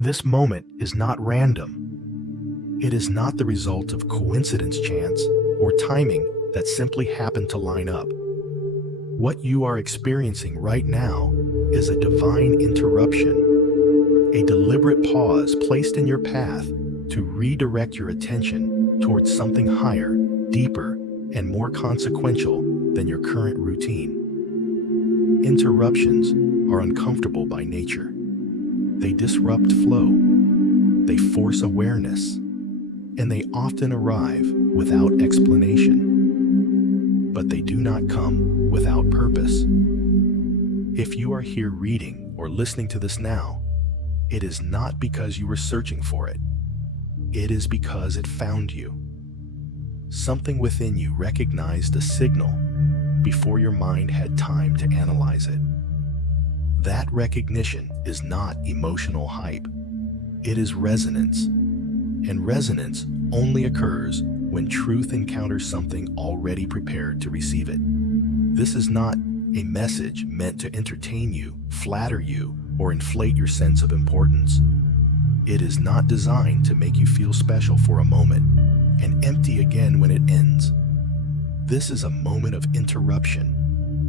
This moment is not random. It is not the result of coincidence, chance, or timing that simply happened to line up. What you are experiencing right now is a divine interruption, a deliberate pause placed in your path to redirect your attention towards something higher, deeper, and more consequential than your current routine. Interruptions are uncomfortable by nature. They disrupt flow, they force awareness, and they often arrive without explanation. But they do not come without purpose. If you are here reading or listening to this now, it is not because you were searching for it. It is because it found you. Something within you recognized a signal before your mind had time to analyze it. That recognition is not emotional hype. It is resonance. And resonance only occurs when truth encounters something already prepared to receive it. This is not a message meant to entertain you, flatter you, or inflate your sense of importance. It is not designed to make you feel special for a moment and empty again when it ends. This is a moment of interruption,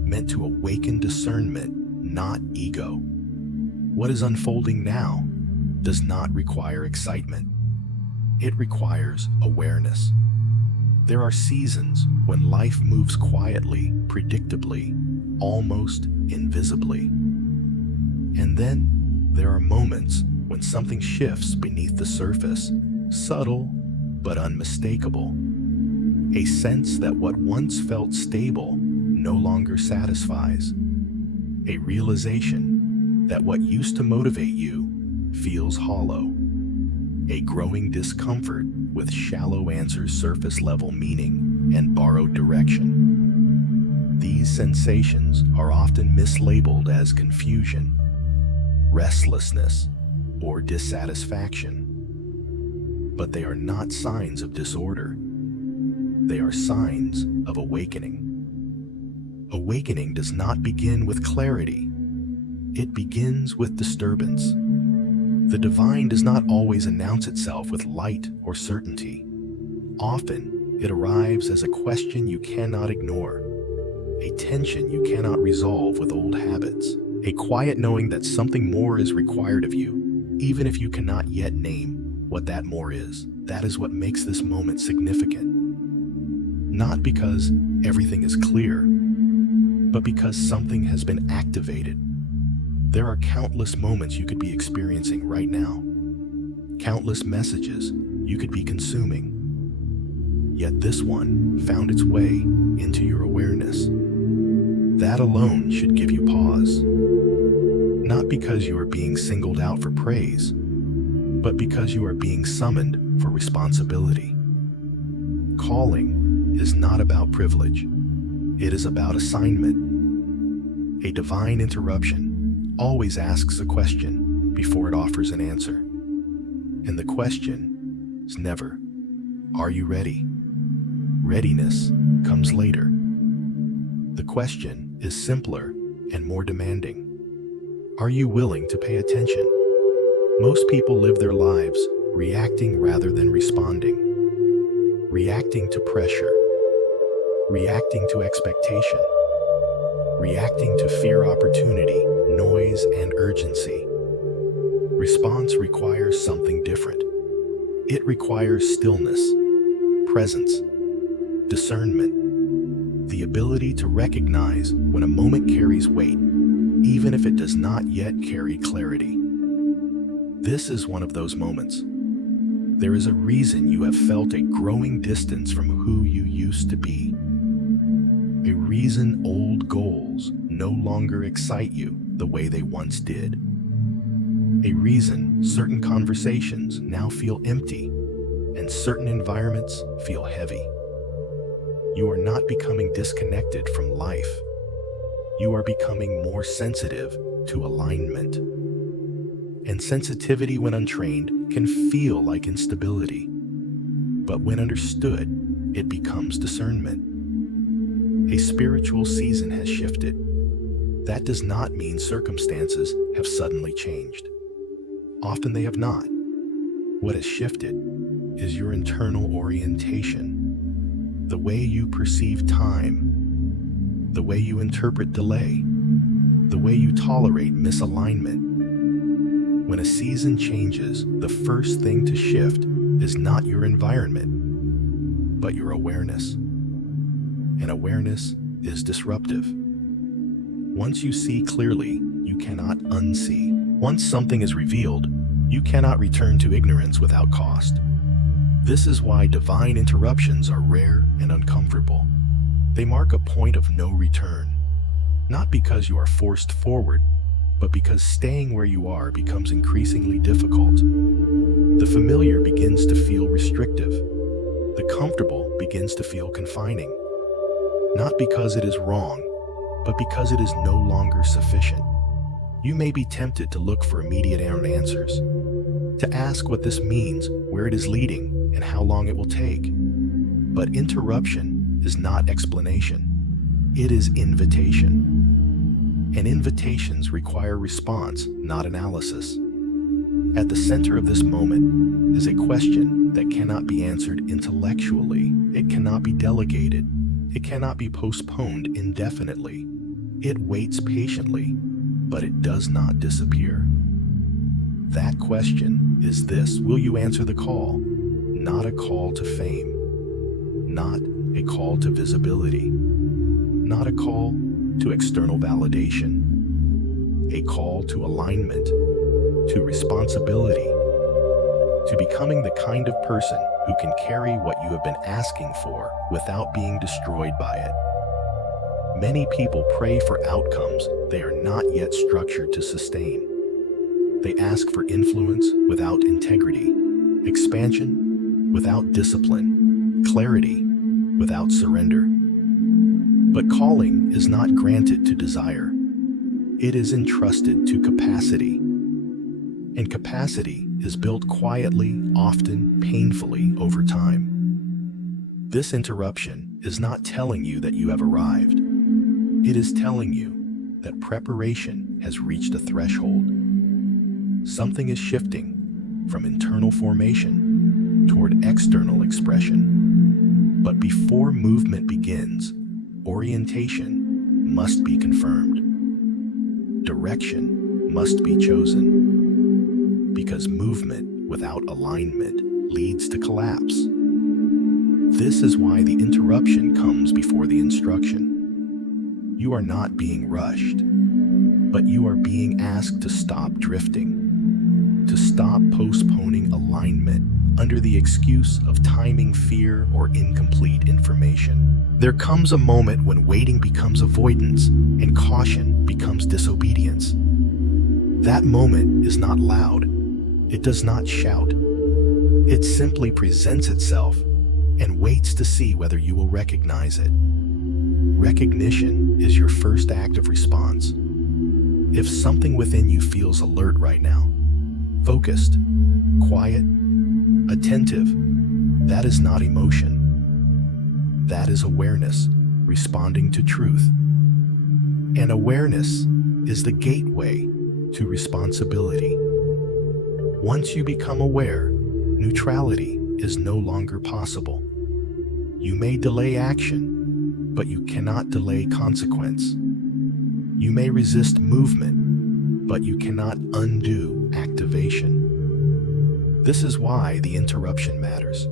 meant to awaken discernment, not ego. What is unfolding now does not require excitement. It requires awareness. There are seasons when life moves quietly, predictably, almost invisibly. And then there are moments when something shifts beneath the surface, subtle but unmistakable. A sense that what once felt stable no longer satisfies. A realization that what used to motivate you feels hollow. A growing discomfort with shallow answers, surface level meaning, and borrowed direction. These sensations are often mislabeled as confusion, restlessness, or dissatisfaction. But they are not signs of disorder. They are signs of awakening. Awakening does not begin with clarity. It begins with disturbance. The divine does not always announce itself with light or certainty. Often, it arrives as a question you cannot ignore, a tension you cannot resolve with old habits, a quiet knowing that something more is required of you, even if you cannot yet name what that more is. That is what makes this moment significant. Not because everything is clear, but because something has been activated. There are countless moments you could be experiencing right now, countless messages you could be consuming. Yet this one found its way into your awareness. That alone should give you pause. Not because you are being singled out for praise, but because you are being summoned for responsibility. Calling is not about privilege. It is about assignment. A divine interruption always asks a question before it offers an answer. And the question is never, "Are you ready?" Readiness comes later. The question is simpler and more demanding. Are you willing to pay attention? Most people live their lives reacting rather than responding. Reacting to pressure. Reacting to expectation. Reacting to fear, opportunity, noise, and urgency. Response requires something different. It requires stillness, presence, discernment, the ability to recognize when a moment carries weight, even if it does not yet carry clarity. This is one of those moments. There is a reason you have felt a growing distance from who you used to be. A reason old goals no longer excite you the way they once did. A reason certain conversations now feel empty and certain environments feel heavy. You are not becoming disconnected from life. You are becoming more sensitive to alignment. And sensitivity, when untrained, can feel like instability. But when understood, it becomes discernment. A spiritual season has shifted. That does not mean circumstances have suddenly changed. Often they have not. What has shifted is your internal orientation, the way you perceive time, the way you interpret delay, the way you tolerate misalignment. When a season changes, the first thing to shift is not your environment, but your awareness. And awareness is disruptive. Once you see clearly, you cannot unsee. Once something is revealed, you cannot return to ignorance without cost. This is why divine interruptions are rare and uncomfortable. They mark a point of no return, not because you are forced forward, but because staying where you are becomes increasingly difficult. The familiar begins to feel restrictive. The comfortable begins to feel confining. Not because it is wrong, but because it is no longer sufficient. You may be tempted to look for immediate answers, to ask what this means, where it is leading, and how long it will take. But interruption is not explanation. It is invitation. And invitations require response, not analysis. At the center of this moment is a question that cannot be answered intellectually. It cannot be delegated. It cannot be postponed indefinitely. It waits patiently, but it does not disappear. That question is this: will you answer the call? Not a call to fame, not a call to visibility, not a call to external validation, a call to alignment, to responsibility, to becoming the kind of person who can carry what you have been asking for without being destroyed by it. Many people pray for outcomes they are not yet structured to sustain. They ask for influence without integrity, expansion without discipline, clarity without surrender. But calling is not granted to desire. It is entrusted to capacity. And capacity is built quietly, often painfully over time. This interruption is not telling you that you have arrived. It is telling you that preparation has reached a threshold. Something is shifting from internal formation toward external expression. But before movement begins, orientation must be confirmed. Direction must be chosen. Because movement without alignment leads to collapse. This is why the interruption comes before the instruction. You are not being rushed, but you are being asked to stop drifting, to stop postponing alignment under the excuse of timing, fear, or incomplete information. There comes a moment when waiting becomes avoidance and caution becomes disobedience. That moment is not loud. It does not shout. It simply presents itself and waits to see whether you will recognize it. Recognition is your first act of response. If something within you feels alert right now, focused, quiet, attentive, that is not emotion. That is awareness responding to truth. And awareness is the gateway to responsibility. Once you become aware, neutrality is no longer possible. You may delay action, but you cannot delay consequence. You may resist movement, but you cannot undo activation. This is why the interruption matters.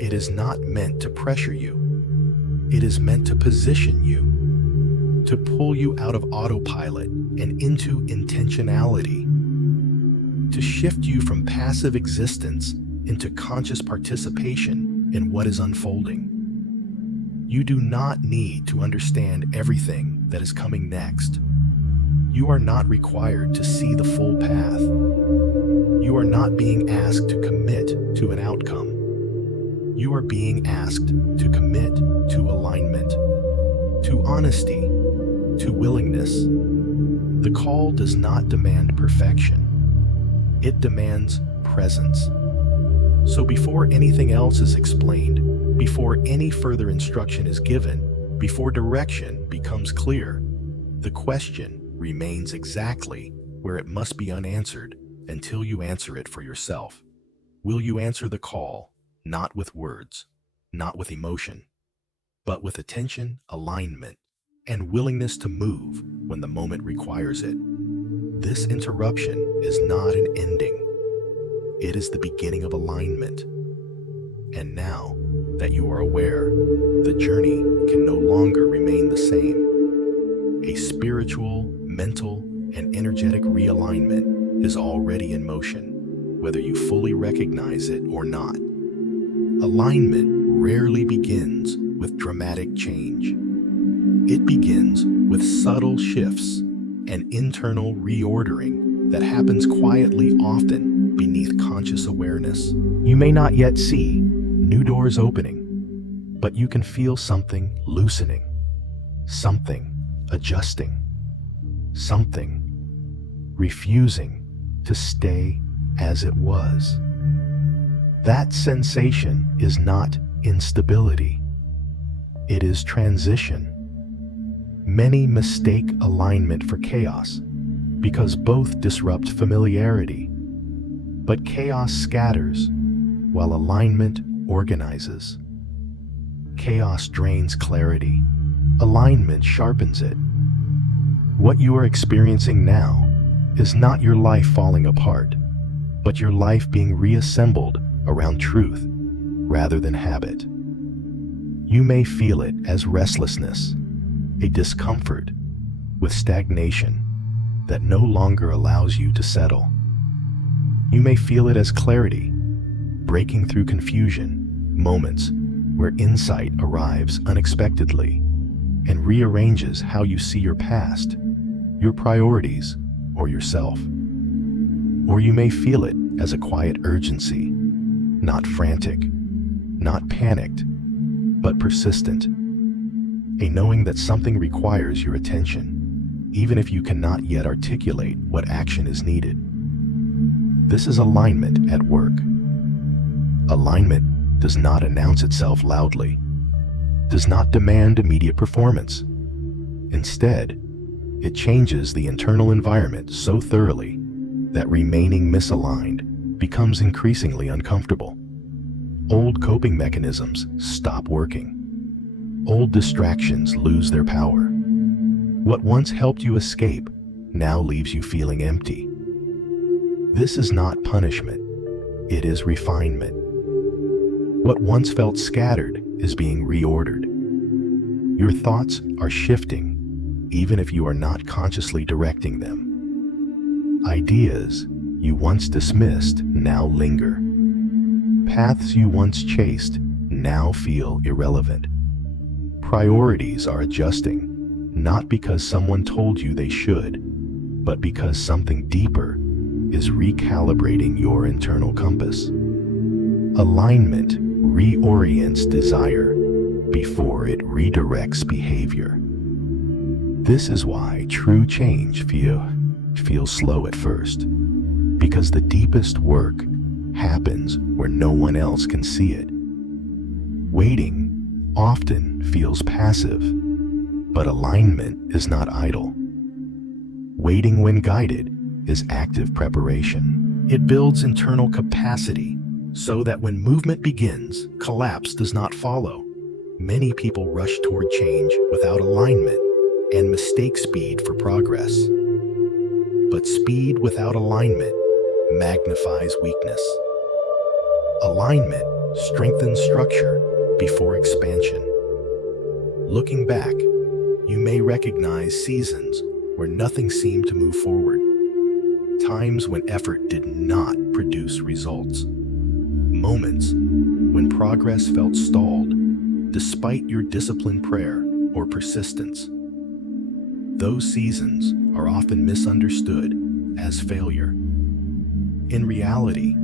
It is not meant to pressure you. It is meant to position you, to pull you out of autopilot and into intentionality, to shift you from passive existence into conscious participation in what is unfolding. You do not need to understand everything that is coming next. You are not required to see the full path. You are not being asked to commit to an outcome. You are being asked to commit to alignment, to honesty, to willingness. The call does not demand perfection. It demands presence. So before anything else is explained, before any further instruction is given, before direction becomes clear, the question remains exactly where it must be unanswered until you answer it for yourself. Will you answer the call, not with words, not with emotion, but with attention, alignment, and willingness to move when the moment requires it? This interruption is not an ending. It is the beginning of alignment. And now that you are aware, the journey can no longer remain the same. A spiritual, mental, and energetic realignment is already in motion, whether you fully recognize it or not. Alignment rarely begins with dramatic change. It begins with subtle shifts and internal reordering that happens quietly, often beneath conscious awareness. You may not yet see new doors opening, but you can feel something loosening, something adjusting, something refusing to stay as it was. That sensation is not instability. It is transition. Many mistake alignment for chaos because both disrupt familiarity. But chaos scatters while alignment organizes. Chaos drains clarity. Alignment sharpens it. What you are experiencing now is not your life falling apart, but your life being reassembled around truth rather than habit. You may feel it as restlessness, a discomfort with stagnation that no longer allows you to settle. You may feel it as clarity, breaking through confusion, moments where insight arrives unexpectedly and rearranges how you see your past, your priorities, or yourself. Or you may feel it as a quiet urgency, not frantic, not panicked, but persistent. A knowing that something requires your attention, even if you cannot yet articulate what action is needed. This is alignment at work. Alignment does not announce itself loudly, does not demand immediate performance. Instead, it changes the internal environment so thoroughly that remaining misaligned becomes increasingly uncomfortable. Old coping mechanisms stop working. Old distractions lose their power. What once helped you escape now leaves you feeling empty. This is not punishment, it is refinement. What once felt scattered is being reordered. Your thoughts are shifting, even if you are not consciously directing them. Ideas you once dismissed now linger. Paths you once chased now feel irrelevant. Priorities are adjusting, not because someone told you they should, but because something deeper is recalibrating your internal compass. Alignment reorients desire before it redirects behavior. This is why true change feels slow at first, because the deepest work happens where no one else can see it. Waiting often feels passive, but alignment is not idle. Waiting, when guided, is active preparation. It builds internal capacity so that when movement begins, collapse does not follow. Many people rush toward change without alignment and mistake speed for progress. But speed without alignment magnifies weakness. Alignment strengthens structure before expansion. Looking back, you may recognize seasons where nothing seemed to move forward. Times when effort did not produce results. Moments when progress felt stalled despite your disciplined prayer or persistence. Those seasons are often misunderstood as failure. In reality,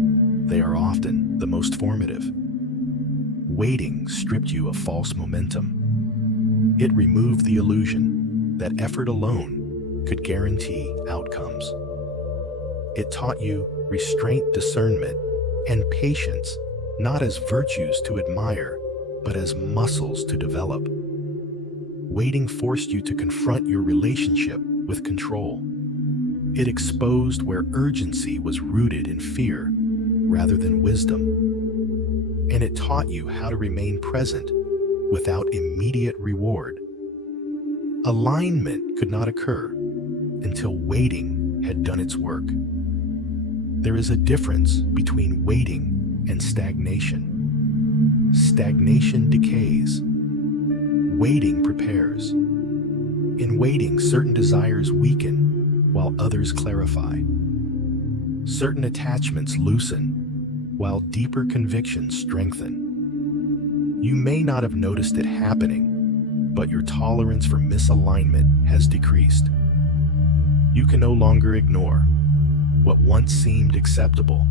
they are often the most formative. Waiting stripped you of false momentum. It removed the illusion that effort alone could guarantee outcomes. It taught you restraint, discernment, and patience, not as virtues to admire, but as muscles to develop. Waiting forced you to confront your relationship with control. It exposed where urgency was rooted in fear rather than wisdom. And it taught you how to remain present without immediate reward. Alignment could not occur until waiting had done its work. There is a difference between waiting and stagnation. Stagnation decays. Waiting prepares. In waiting, certain desires weaken while others clarify. Certain attachments loosen while deeper convictions strengthen. You may not have noticed it happening, but your tolerance for misalignment has decreased. You can no longer ignore what once seemed acceptable.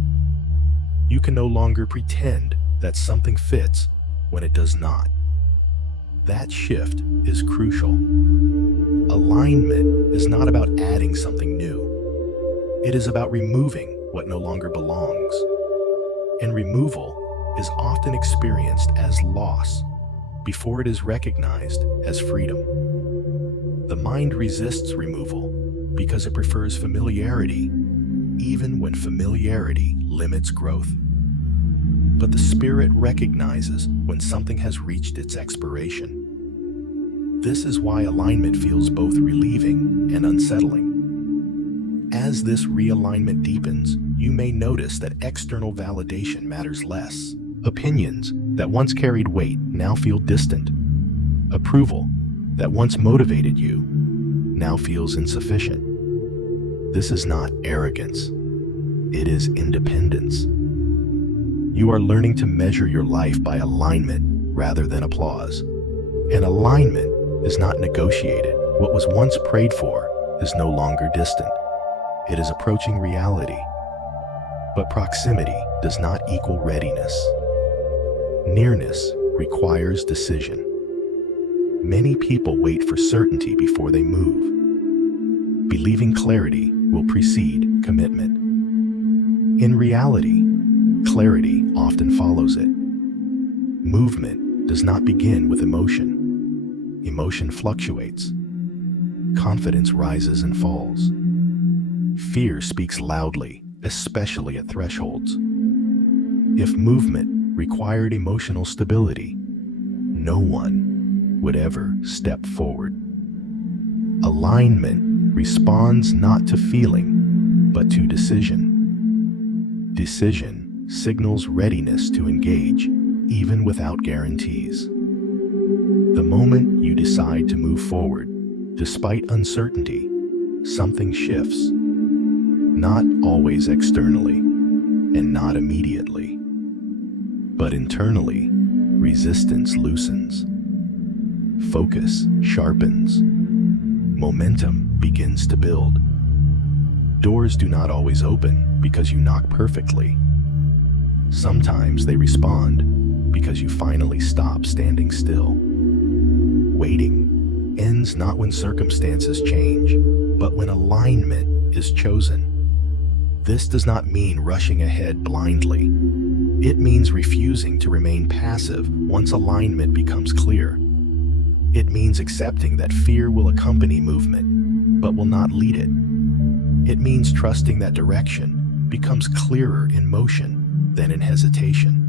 You can no longer pretend that something fits when it does not. That shift is crucial. Alignment is not about adding something new. It is about removing what no longer belongs. And removal is often experienced as loss before it is recognized as freedom. The mind resists removal because it prefers familiarity, even when familiarity limits growth. But the spirit recognizes when something has reached its expiration. This is why alignment feels both relieving and unsettling. As this realignment deepens, you may notice that external validation matters less. Opinions that once carried weight now feel distant. Approval that once motivated you now feels insufficient. This is not arrogance. It is independence. You are learning to measure your life by alignment rather than applause. And alignment is not negotiated. What was once prayed for is no longer distant. It is approaching reality. But proximity does not equal readiness. Nearness requires decision. Many people wait for certainty before they move, believing clarity will precede commitment. In reality, clarity often follows it. Movement does not begin with emotion. Emotion fluctuates. Confidence rises and falls. Fear speaks loudly, especially at thresholds. If movement required emotional stability, no one would ever step forward. Alignment responds not to feeling, but to decision. Decision signals readiness to engage, even without guarantees. The moment you decide to move forward, despite uncertainty, something shifts. Not always externally, and not immediately. But internally, resistance loosens. Focus sharpens. Momentum begins to build. Doors do not always open because you knock perfectly. Sometimes they respond because you finally stop standing still. Waiting ends not when circumstances change, but when alignment is chosen. This does not mean rushing ahead blindly. It means refusing to remain passive once alignment becomes clear. It means accepting that fear will accompany movement, but will not lead it. It means trusting that direction becomes clearer in motion than in hesitation.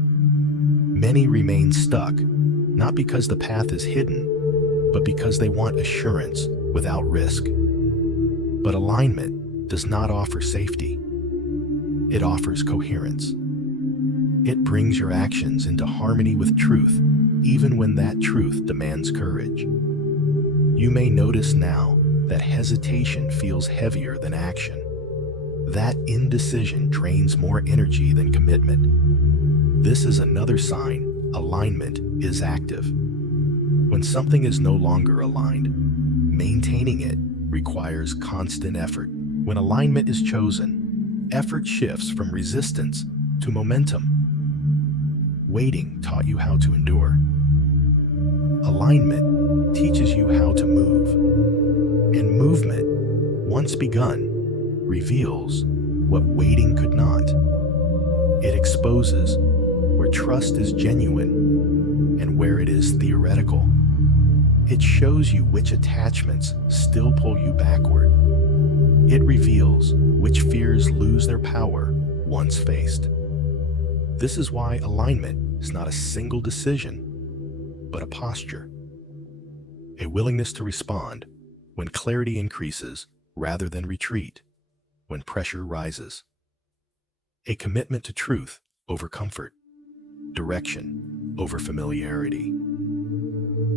Many remain stuck, not because the path is hidden, but because they want assurance without risk. But alignment does not offer safety. It offers coherence. It brings your actions into harmony with truth, even when that truth demands courage. You may notice now that hesitation feels heavier than action. That indecision drains more energy than commitment. This is another sign alignment is active. When something is no longer aligned, maintaining it requires constant effort. When alignment is chosen, effort shifts from resistance to momentum. Waiting taught you how to endure. Alignment teaches you how to move. And movement, once begun, reveals what waiting could not. It exposes where trust is genuine and where it is theoretical. It shows you which attachments still pull you backward It reveals which fears lose their power once faced. This is why alignment is not a single decision, but a posture. A willingness to respond when clarity increases rather than retreat when pressure rises. A commitment to truth over comfort, direction over familiarity.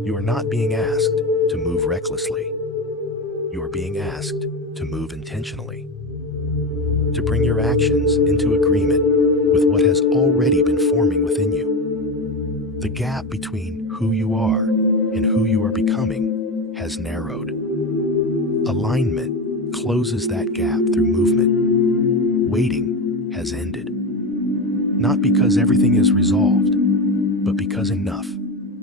You are not being asked to move recklessly. You are being asked to move intentionally, to bring your actions into agreement with what has already been forming within you. The gap between who you are and who you are becoming has narrowed. Alignment closes that gap through movement. Waiting has ended. Not because everything is resolved, but because enough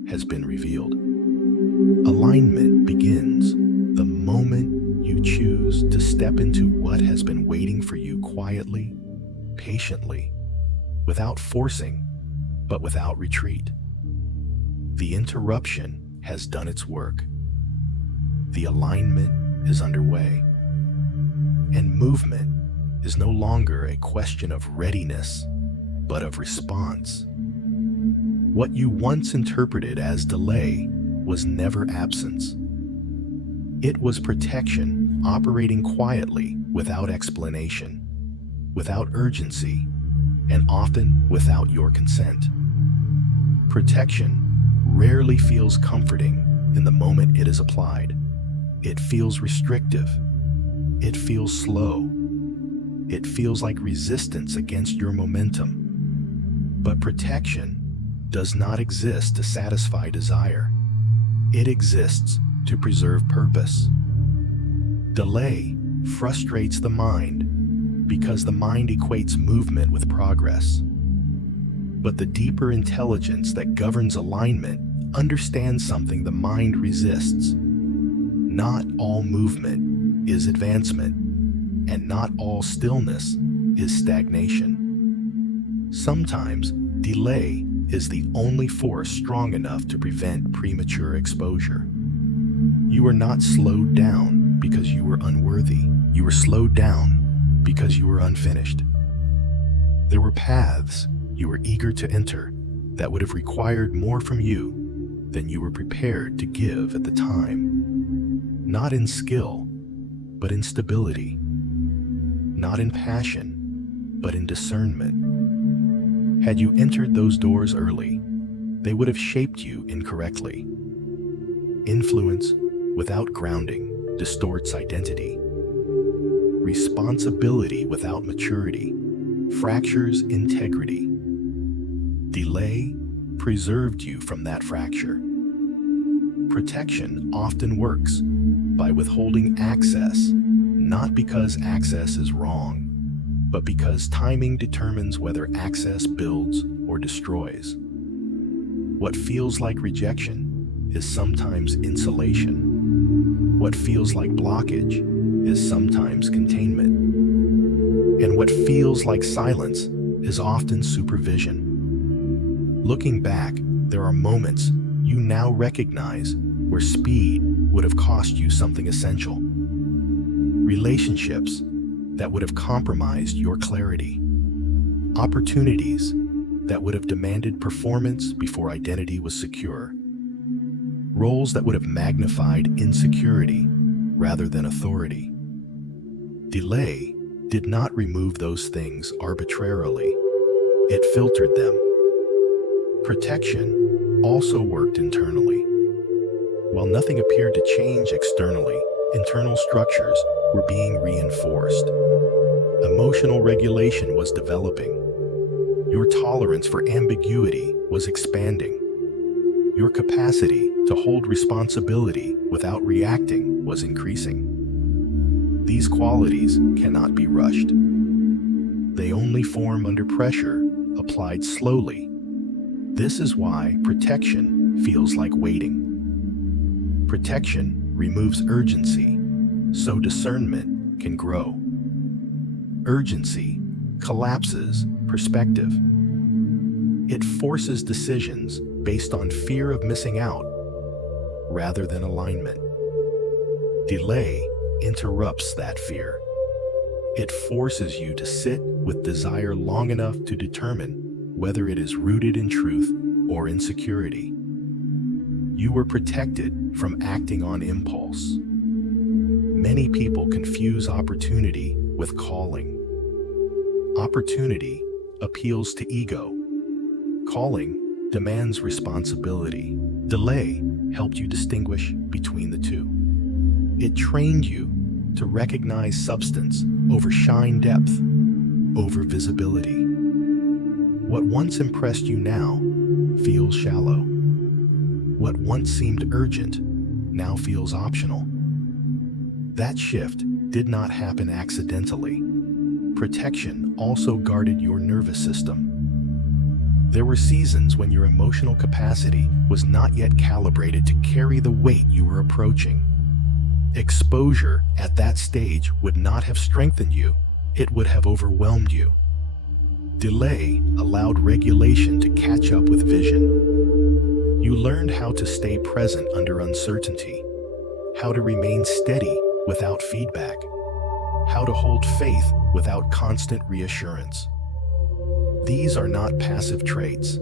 has been revealed. Alignment begins the moment you choose to step into what has been waiting for you quietly, patiently, without forcing, but without retreat. The interruption has done its work. The alignment is underway. And movement is no longer a question of readiness, but of response. What you once interpreted as delay was never absence. It was protection operating quietly without explanation, without urgency, and often without your consent. Protection rarely feels comforting in the moment it is applied. It feels restrictive. It feels slow. It feels like resistance against your momentum. But protection does not exist to satisfy desire. It exists to preserve purpose. Delay frustrates the mind because the mind equates movement with progress. But the deeper intelligence that governs alignment understands something the mind resists. Not all movement is advancement, and not all stillness is stagnation. Sometimes delay is the only force strong enough to prevent premature exposure. You were not slowed down because you were unworthy. You were slowed down because you were unfinished. There were paths you were eager to enter that would have required more from you than you were prepared to give at the time. Not in skill, but in stability. Not in passion, but in discernment. Had you entered those doors early, they would have shaped you incorrectly. Influence without grounding distorts identity. Responsibility without maturity fractures integrity. Delay preserved you from that fracture. Protection often works by withholding access, not because access is wrong, but because timing determines whether access builds or destroys. What feels like rejection is sometimes insulation. What feels like blockage is sometimes containment. And what feels like silence is often supervision. Looking back, there are moments you now recognize where speed would have cost you something essential. Relationships that would have compromised your clarity. Opportunities that would have demanded performance before identity was secure. Roles that would have magnified insecurity rather than authority. Delay did not remove those things arbitrarily. It filtered them. Protection also worked internally. While nothing appeared to change externally, internal structures were being reinforced. Emotional regulation was developing. Your tolerance for ambiguity was expanding. Your capacity to hold responsibility without reacting was increasing. These qualities cannot be rushed. They only form under pressure, applied slowly. This is why protection feels like waiting. Protection removes urgency, so discernment can grow. Urgency collapses perspective. It forces decisions based on fear of missing out rather than alignment. Delay interrupts that fear. It forces you to sit with desire long enough to determine whether it is rooted in truth or insecurity. You were protected from acting on impulse. Many people confuse opportunity with calling. Opportunity appeals to ego. Calling demands responsibility. Delay helped you distinguish between the two. It trained you to recognize substance over shine depth, over visibility. What once impressed you now feels shallow. What once seemed urgent now feels optional. That shift did not happen accidentally. Protection also guarded your nervous system. There were seasons when your emotional capacity was not yet calibrated to carry the weight you were approaching. Exposure at that stage would not have strengthened you, it would have overwhelmed you. Delay allowed regulation to catch up with vision. You learned how to stay present under uncertainty, how to remain steady without feedback, how to hold faith without constant reassurance. These are not passive traits.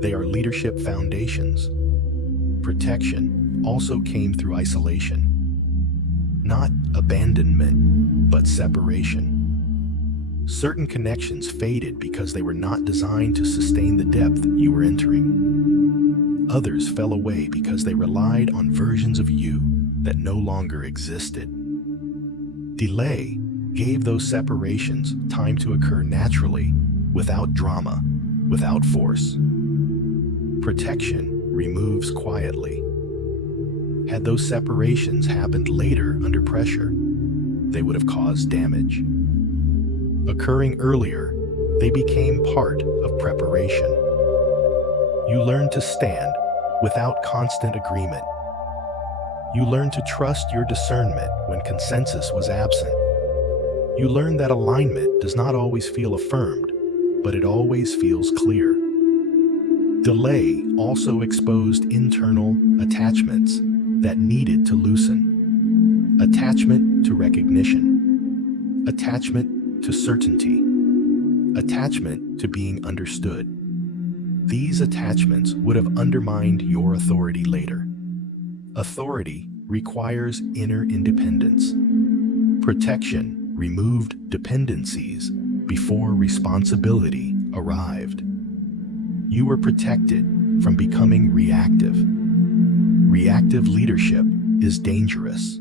They are leadership foundations. Protection also came through isolation. Not abandonment, but separation. Certain connections faded because they were not designed to sustain the depth you were entering. Others fell away because they relied on versions of you that no longer existed. Delay gave those separations time to occur naturally, without drama, without force. Protection removes quietly. Had those separations happened later under pressure, they would have caused damage. Occurring earlier, they became part of preparation. You learned to stand without constant agreement. You learned to trust your discernment when consensus was absent. You learned that alignment does not always feel affirmed, but it always feels clear. Delay also exposed internal attachments that needed to loosen. Attachment to recognition. Attachment to certainty. Attachment to being understood. These attachments would have undermined your authority later. Authority requires inner independence. Protection removed dependencies before responsibility arrived. You were protected from becoming reactive. Reactive leadership is dangerous.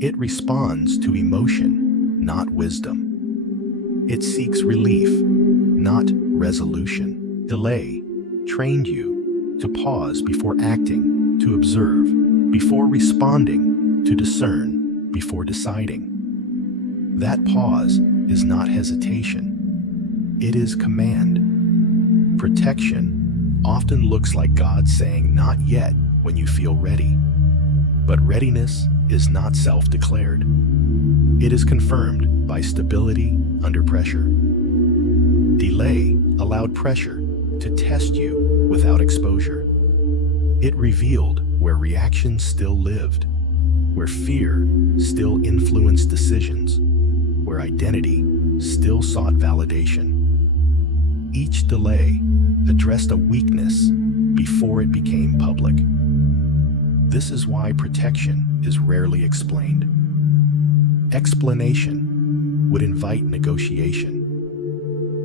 It responds to emotion, not wisdom. It seeks relief, not resolution. Delay trained you to pause before acting, to observe before responding, to discern before deciding. That pause is not hesitation. It is command. Protection often looks like God saying not yet when you feel ready. But readiness is not self-declared. It is confirmed by stability under pressure. Delay allowed pressure to test you without exposure. It revealed where reaction still lived, where fear still influenced decisions, where identity still sought validation. Each delay addressed a weakness before it became public. This is why protection is rarely explained. Explanation would invite negotiation.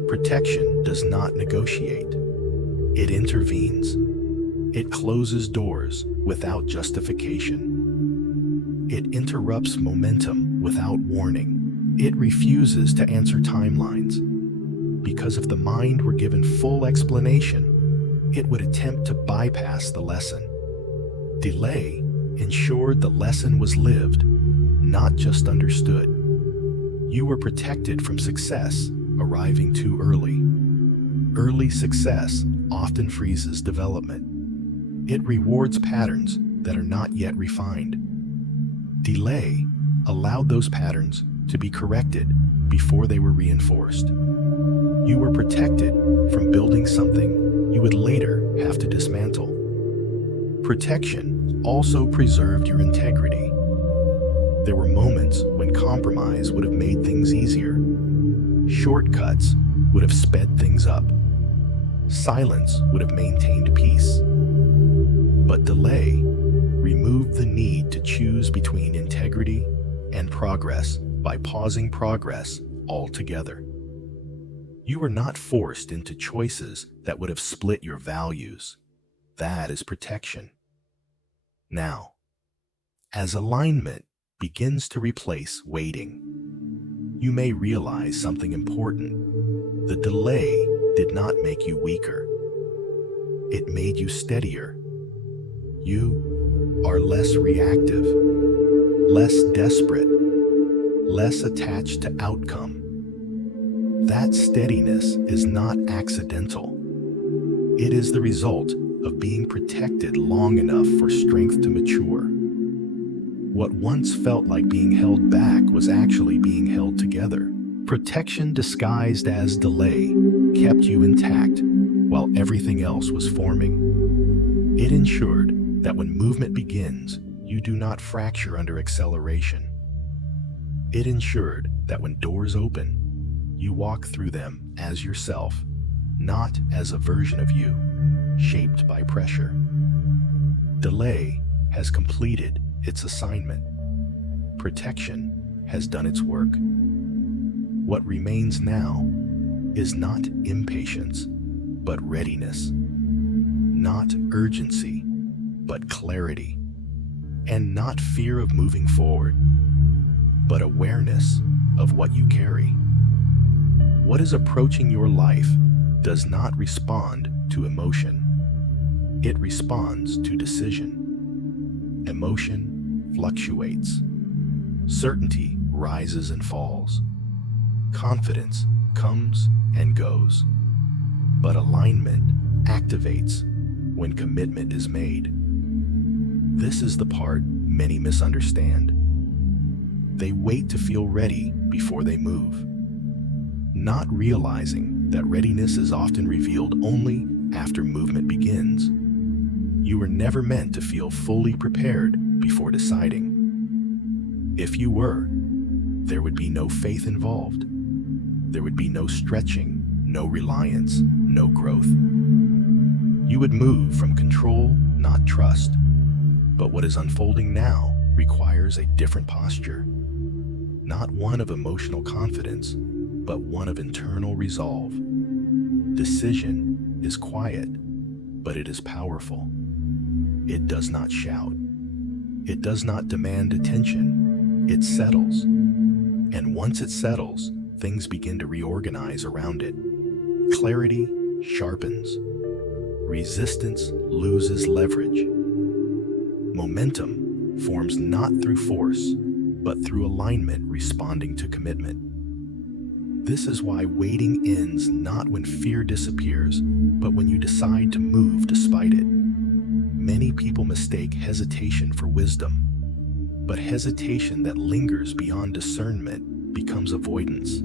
Protection does not negotiate. It intervenes. It closes doors without justification. It interrupts momentum without warning. It refuses to answer timelines. Because if the mind were given full explanation, it would attempt to bypass the lesson. Delay ensured the lesson was lived, not just understood. You were protected from success arriving too early. Early success often freezes development. It rewards patterns that are not yet refined. Delay allowed those patterns to be corrected before they were reinforced. You were protected from building something you would later have to dismantle. Protection also preserved your integrity. There were moments when compromise would have made things easier. Shortcuts would have sped things up. Silence would have maintained peace. But delay removed the need to choose between integrity and progress by pausing progress altogether. You were not forced into choices that would have split your values. That is protection. Now, as alignment begins to replace waiting, you may realize something important. The delay did not make you weaker. It made you steadier. You are less reactive, less desperate, less attached to outcome. That steadiness is not accidental. It is the result of being protected long enough for strength to mature. What once felt like being held back was actually being held together. Protection disguised as delay kept you intact while everything else was forming. It ensured that when movement begins, you do not fracture under acceleration. It ensured that when doors open, you walk through them as yourself, not as a version of you, shaped by pressure. Delay has completed its assignment. Protection has done its work. What remains now is not impatience, but readiness. Not urgency, but clarity. And not fear of moving forward, but awareness of what you carry. What is approaching your life does not respond to emotion. It responds to decision. Emotion fluctuates. Certainty rises and falls. Confidence comes and goes. But alignment activates when commitment is made. This is the part many misunderstand. They wait to feel ready before they move, not realizing that readiness is often revealed only after movement begins. You were never meant to feel fully prepared before deciding. If you were, there would be no faith involved. There would be no stretching, no reliance, no growth. You would move from control, not trust. But what is unfolding now requires a different posture. Not one of emotional confidence, but one of internal resolve. Decision is quiet, but it is powerful. It does not shout. It does not demand attention. It settles. And once it settles, things begin to reorganize around it. Clarity sharpens. Resistance loses leverage. Momentum forms not through force, but through alignment responding to commitment. This is why waiting ends not when fear disappears, but when you decide to move despite it. Many people mistake hesitation for wisdom, but hesitation that lingers beyond discernment becomes avoidance.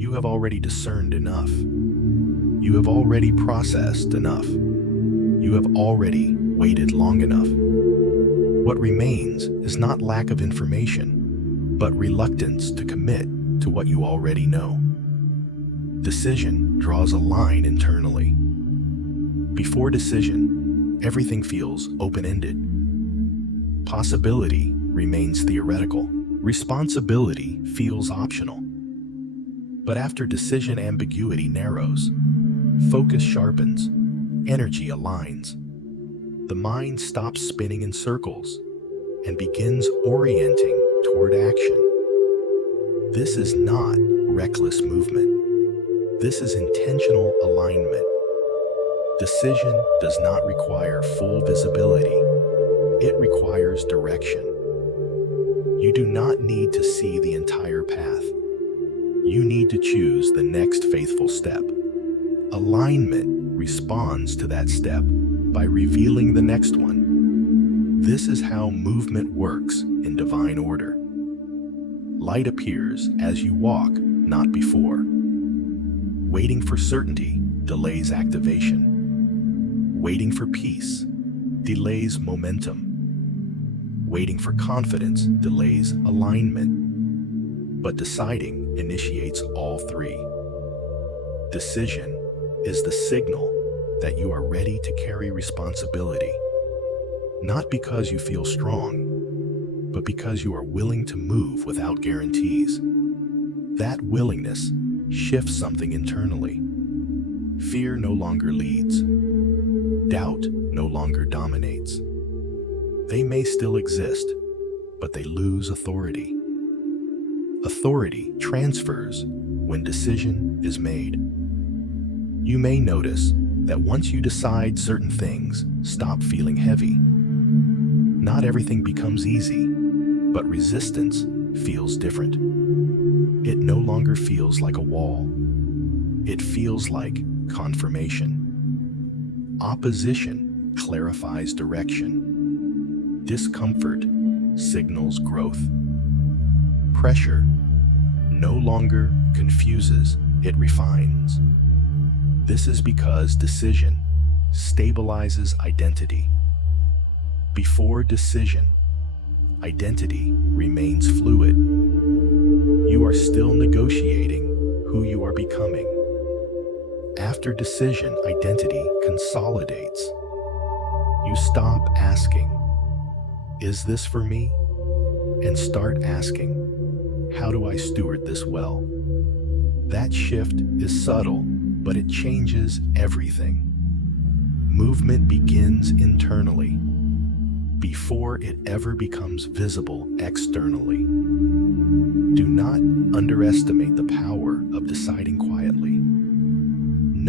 You have already discerned enough. You have already processed enough. You have already waited long enough. What remains is not lack of information, but reluctance to commit to what you already know. Decision draws a line internally. Before decision, everything feels open-ended. Possibility remains theoretical. Responsibility feels optional. But after decision, ambiguity narrows. Focus sharpens. Energy aligns. The mind stops spinning in circles and begins orienting toward action. This is not reckless movement. This is intentional alignment. Decision does not require full visibility. It requires direction. You do not need to see the entire path. You need to choose the next faithful step. Alignment responds to that step by revealing the next one. This is how movement works in divine order. Light appears as you walk, not before. Waiting for certainty delays activation. Waiting for peace delays momentum. Waiting for confidence delays alignment, but deciding initiates all three. Decision is the signal that you are ready to carry responsibility, not because you feel strong, but because you are willing to move without guarantees. That willingness shifts something internally. Fear no longer leads. Doubt no longer dominates. They may still exist, but they lose authority. Authority transfers when decision is made. You may notice that once you decide, certain things stop feeling heavy. Not everything becomes easy, but resistance feels different. It no longer feels like a wall. It feels like confirmation. Opposition clarifies direction. Discomfort signals growth. Pressure no longer confuses, it refines. This is because decision stabilizes identity. Before decision, identity remains fluid. You are still negotiating who you are becoming. After decision, identity consolidates. You stop asking, "Is this for me?" and start asking, "How do I steward this well?" That shift is subtle, but it changes everything. Movement begins internally before it ever becomes visible externally. Do not underestimate the power of deciding quietly.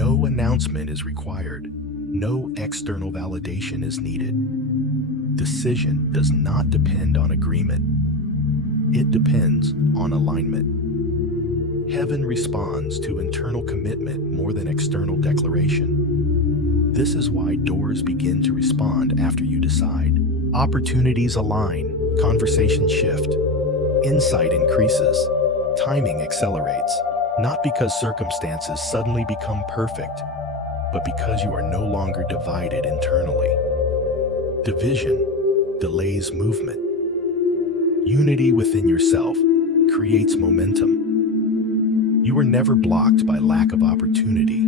No announcement is required. No external validation is needed. Decision does not depend on agreement. It depends on alignment. Heaven responds to internal commitment more than external declaration. This is why doors begin to respond after you decide. Opportunities align, conversations shift, insight increases, timing accelerates, not because circumstances suddenly become perfect, but because you are no longer divided internally. Division delays movement. Unity within yourself creates momentum. You were never blocked by lack of opportunity.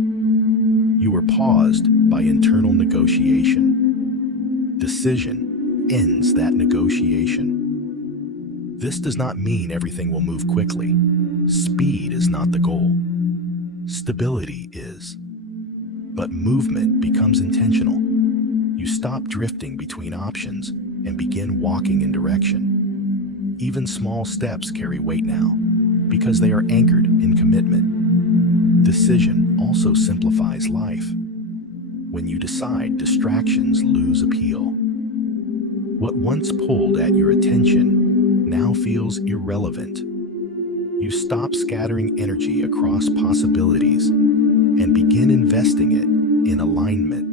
You were paused by internal negotiation. Decision ends that negotiation. This does not mean everything will move quickly. Speed is not the goal. Stability is. But movement becomes intentional. You stop drifting between options and begin walking in direction. Even small steps carry weight now, because they are anchored in commitment. Decision also simplifies life. When you decide, distractions lose appeal. What once pulled at your attention now feels irrelevant. You stop scattering energy across possibilities and begin investing it in alignment.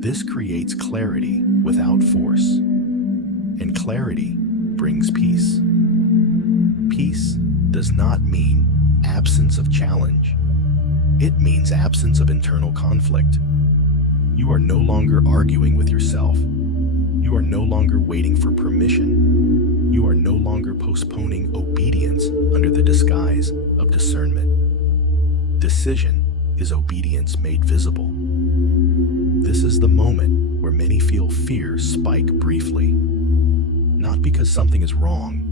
This creates clarity without force, and clarity brings peace. Peace does not mean absence of challenge. It means absence of internal conflict. You are no longer arguing with yourself. You are no longer waiting for permission. You are no longer postponing obedience under the disguise of discernment. Decision is obedience made visible. This is the moment where many feel fear spike briefly. Not because something is wrong,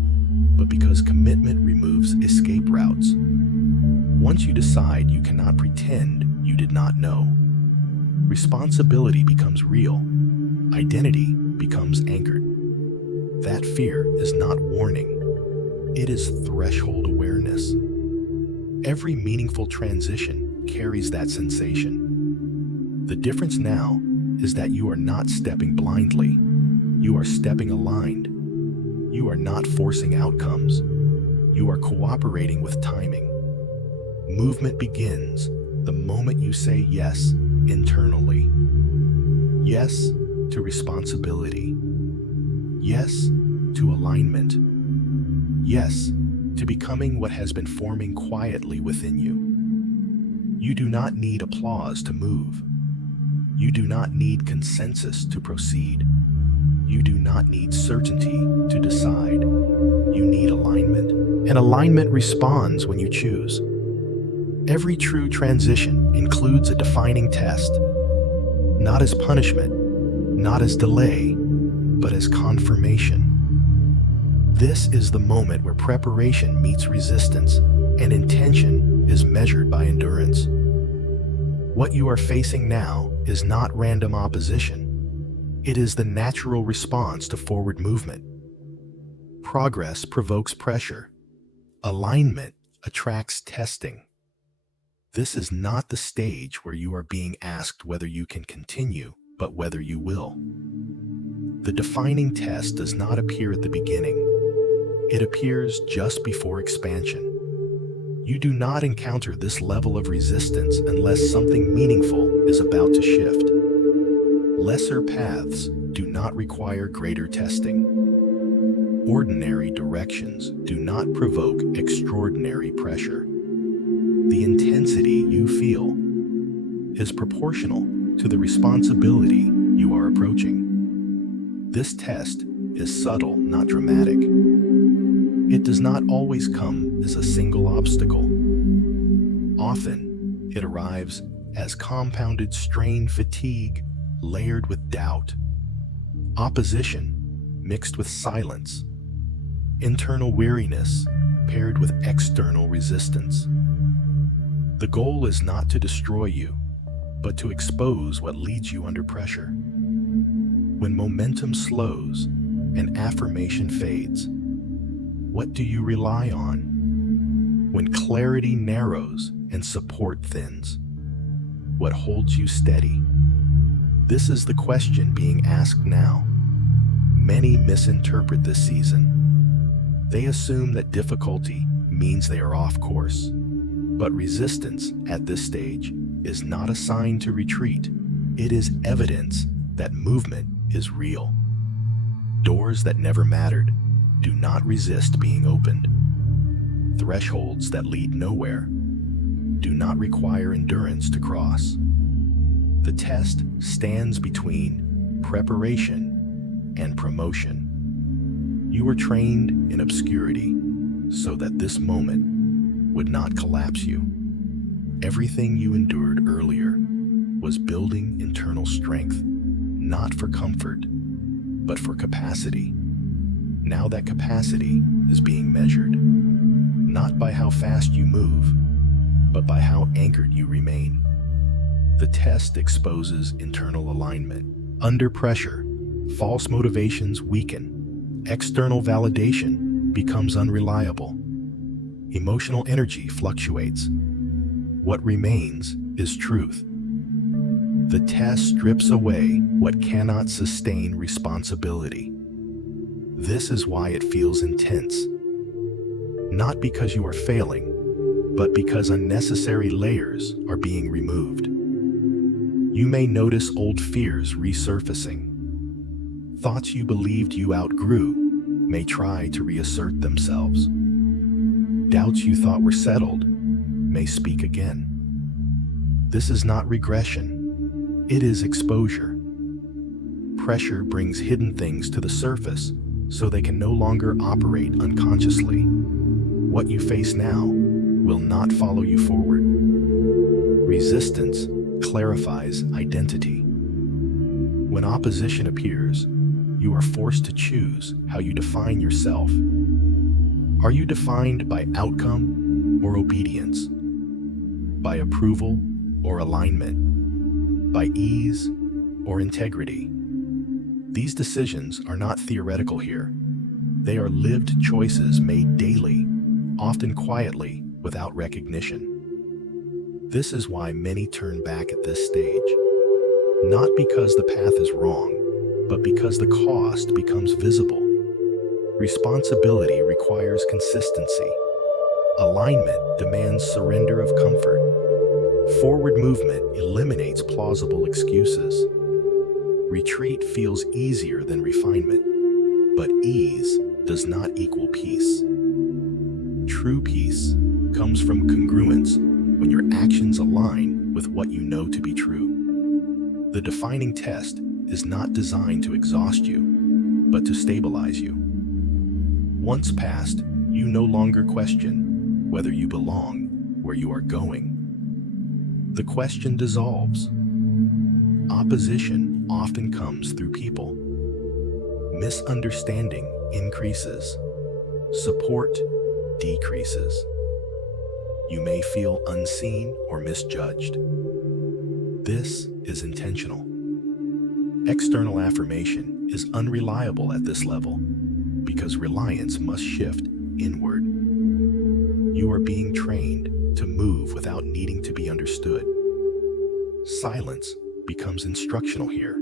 but because commitment removes escape routes. Once you decide, you cannot pretend you did not know. Responsibility becomes real. Identity becomes anchored. That fear is not warning. It is threshold awareness. Every meaningful transition carries that sensation. The difference now is that you are not stepping blindly. You are stepping aligned. You are not forcing outcomes. You are cooperating with timing. Movement begins the moment you say yes internally. Yes to responsibility. Yes to alignment. Yes to becoming what has been forming quietly within you. You do not need applause to move. You do not need consensus to proceed. You do not need certainty to decide. You need alignment. And alignment responds when you choose. Every true transition includes a defining test, not as punishment, not as delay, but as confirmation. This is the moment where preparation meets resistance and intention is measured by endurance. What you are facing now is not random opposition. It is the natural response to forward movement. Progress provokes pressure. Alignment attracts testing. This is not the stage where you are being asked whether you can continue, but whether you will. The defining test does not appear at the beginning. It appears just before expansion. You do not encounter this level of resistance unless something meaningful is about to shift. Lesser paths do not require greater testing. Ordinary directions do not provoke extraordinary pressure. The intensity you feel is proportional to the responsibility you are approaching. This test is subtle, not dramatic. It does not always come as a single obstacle. Often, it arrives as compounded strain, fatigue, layered with doubt, opposition mixed with silence, internal weariness paired with external resistance. The goal is not to destroy you, but to expose what leads you under pressure. When momentum slows and affirmation fades, what do you rely on? When clarity narrows and support thins, what holds you steady? This is the question being asked now. Many misinterpret this season. They assume that difficulty means they are off course. But resistance at this stage is not a sign to retreat. It is evidence that movement is real. Doors that never mattered do not resist being opened. Thresholds that lead nowhere do not require endurance to cross. The test stands between preparation and promotion. You were trained in obscurity so that this moment would not collapse you. Everything you endured earlier was building internal strength, not for comfort, but for capacity. Now that capacity is being measured, not by how fast you move, but by how anchored you remain. The test exposes internal alignment. Under pressure, false motivations weaken. External validation becomes unreliable. Emotional energy fluctuates. What remains is truth. The test strips away what cannot sustain responsibility. This is why it feels intense. Not because you are failing, but because unnecessary layers are being removed. You may notice old fears resurfacing. Thoughts you believed you outgrew may try to reassert themselves. Doubts you thought were settled may speak again. This is not regression, it is exposure. Pressure brings hidden things to the surface so they can no longer operate unconsciously. What you face now will not follow you forward. Resistance clarifies identity. When opposition appears, you are forced to choose how you define yourself. Are you defined by outcome or obedience? By approval or alignment? By ease or integrity? These decisions are not theoretical here. They are lived choices made daily, often quietly, without recognition. This is why many turn back at this stage. Not because the path is wrong, but because the cost becomes visible. Responsibility requires consistency. Alignment demands surrender of comfort. Forward movement eliminates plausible excuses. Retreat feels easier than refinement, but ease does not equal peace. True peace comes from congruence when your actions align with what you know to be true. The defining test is not designed to exhaust you. but to stabilize you. Once passed, you no longer question whether you belong where you are going. The question dissolves. Opposition often comes through people. Misunderstanding increases. Support decreases. You may feel unseen or misjudged. This is intentional. External affirmation is unreliable at this level because reliance must shift inward. You are being trained to move without needing to be understood. Silence becomes instructional here.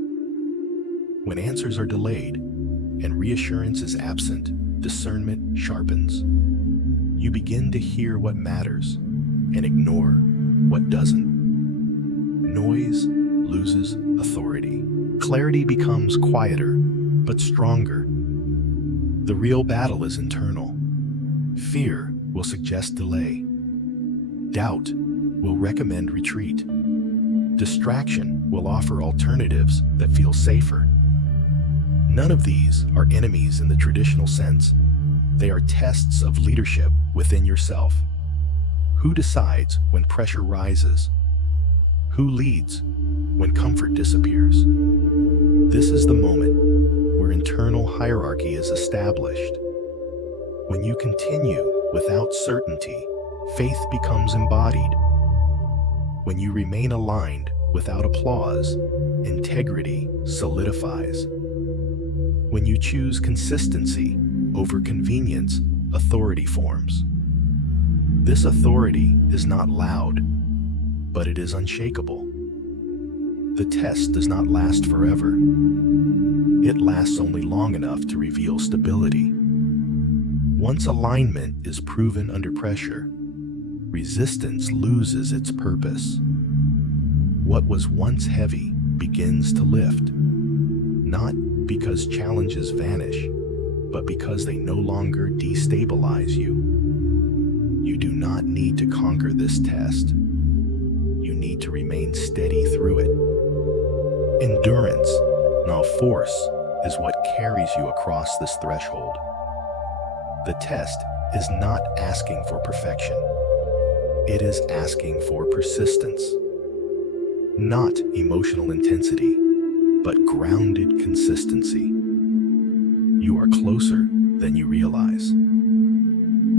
When answers are delayed and reassurance is absent, discernment sharpens. You begin to hear what matters and ignore what doesn't. Noise loses authority. Clarity becomes quieter, but stronger. The real battle is internal. Fear will suggest delay. Doubt will recommend retreat. Distraction will offer alternatives that feel safer. None of these are enemies in the traditional sense. They are tests of leadership within yourself. Who decides when pressure rises? Who leads when comfort disappears? This is the moment where internal hierarchy is established. When you continue without certainty, faith becomes embodied. When you remain aligned without applause, integrity solidifies. When you choose consistency over convenience, authority forms. This authority is not loud, but it is unshakable. The test does not last forever. It lasts only long enough to reveal stability. Once alignment is proven under pressure, resistance loses its purpose. What was once heavy begins to lift, not because challenges vanish, but because they no longer destabilize you. You do not need to conquer this test. You need to remain steady through it. Endurance, not force, is what carries you across this threshold. The test is not asking for perfection. It is asking for persistence. Not emotional intensity, but grounded consistency. You are closer than you realize.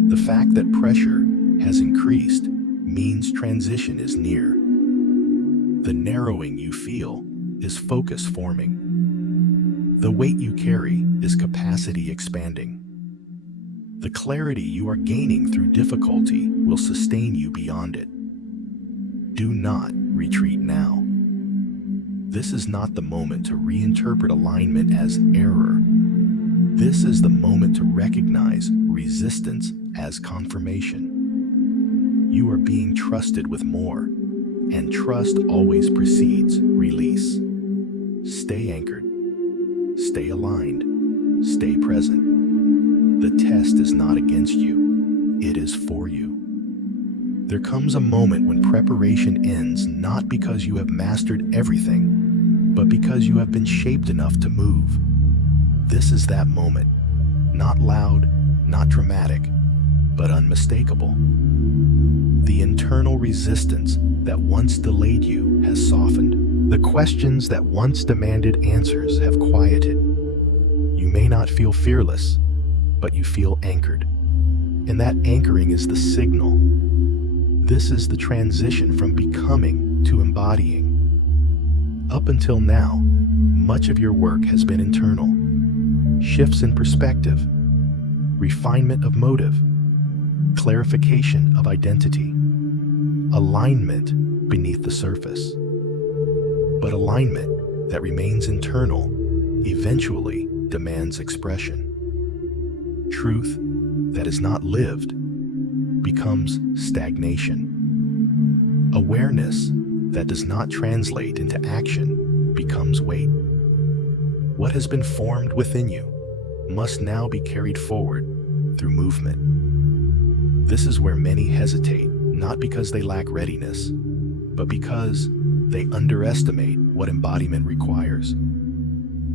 The fact that pressure has increased means transition is near. The narrowing you feel is focus forming. The weight you carry is capacity expanding. The clarity you are gaining through difficulty will sustain you beyond it. Do not retreat now. This is not the moment to reinterpret alignment as error. This is the moment to recognize resistance as confirmation. You are being trusted with more, and trust always precedes release. Stay anchored, stay aligned, stay present. The test is not against you, it is for you. There comes a moment when preparation ends not because you have mastered everything, but because you have been shaped enough to move. This is that moment, not loud, not dramatic, but unmistakable. The internal resistance that once delayed you has softened. The questions that once demanded answers have quieted. You may not feel fearless, but you feel anchored. And that anchoring is the signal. This is the transition from becoming to embodying. Up until now, much of your work has been internal. Shifts in perspective, refinement of motive, clarification of identity, alignment beneath the surface. But alignment that remains internal eventually demands expression. Truth that is not lived becomes stagnation. Awareness that does not translate into action becomes weight. What has been formed within you must now be carried forward through movement. This is where many hesitate, not because they lack readiness, but because they underestimate what embodiment requires.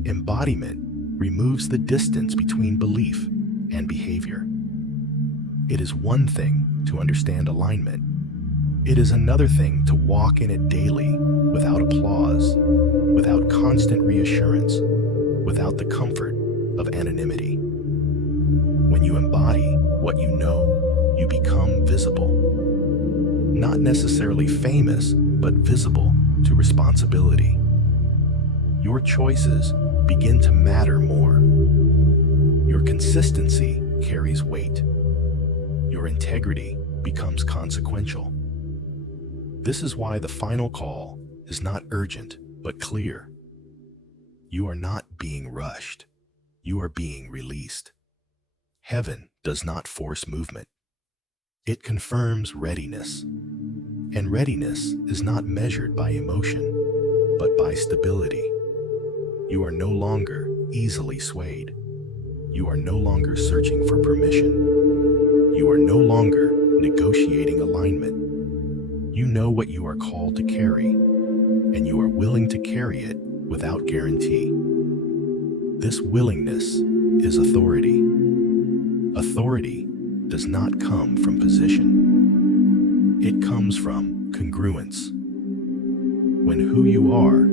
Embodiment removes the distance between belief and behavior. It is one thing to understand alignment. It is another thing to walk in it daily without applause, without constant reassurance, without the comfort of anonymity. When you embody what you know, you become visible. Not necessarily famous, but visible to responsibility. Your choices begin to matter more. Your consistency carries weight. Your integrity becomes consequential. This is why the final call is not urgent, but clear. You are not being rushed. You are being released. Heaven does not force movement. It confirms readiness. And readiness is not measured by emotion, but by stability. You are no longer easily swayed. You are no longer searching for permission. You are no longer negotiating alignment. You know what you are called to carry, and you are willing to carry it without guarantee. This willingness is authority. Authority does not come from position. It comes from congruence. When who you are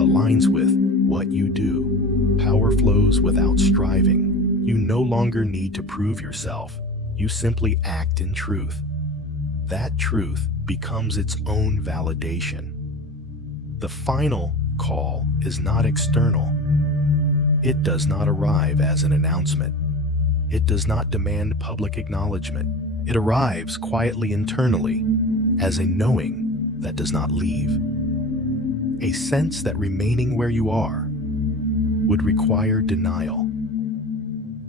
aligns with what you do, power flows without striving. You no longer need to prove yourself. You simply act in truth. That truth becomes its own validation. The final call is not external. It does not arrive as an announcement. It does not demand public acknowledgement. It arrives quietly internally, as a knowing that does not leave. A sense that remaining where you are would require denial.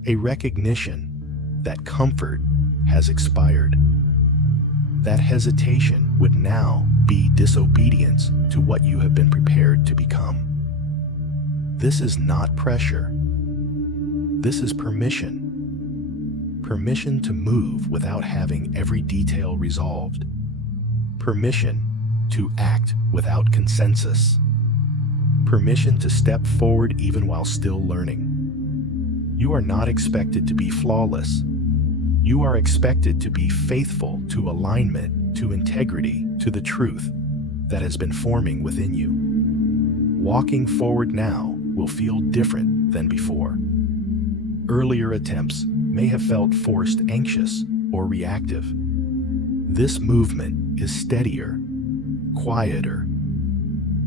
A recognition that comfort has expired. That hesitation would now be disobedience to what you have been prepared to become. This is not pressure. This is permission. Permission to move without having every detail resolved. Permission to act without consensus. Permission to step forward even while still learning. You are not expected to be flawless. You are expected to be faithful to alignment, to integrity, to the truth that has been forming within you. Walking forward now will feel different than before. Earlier attempts may have felt forced, anxious, or reactive. This movement is steadier, quieter.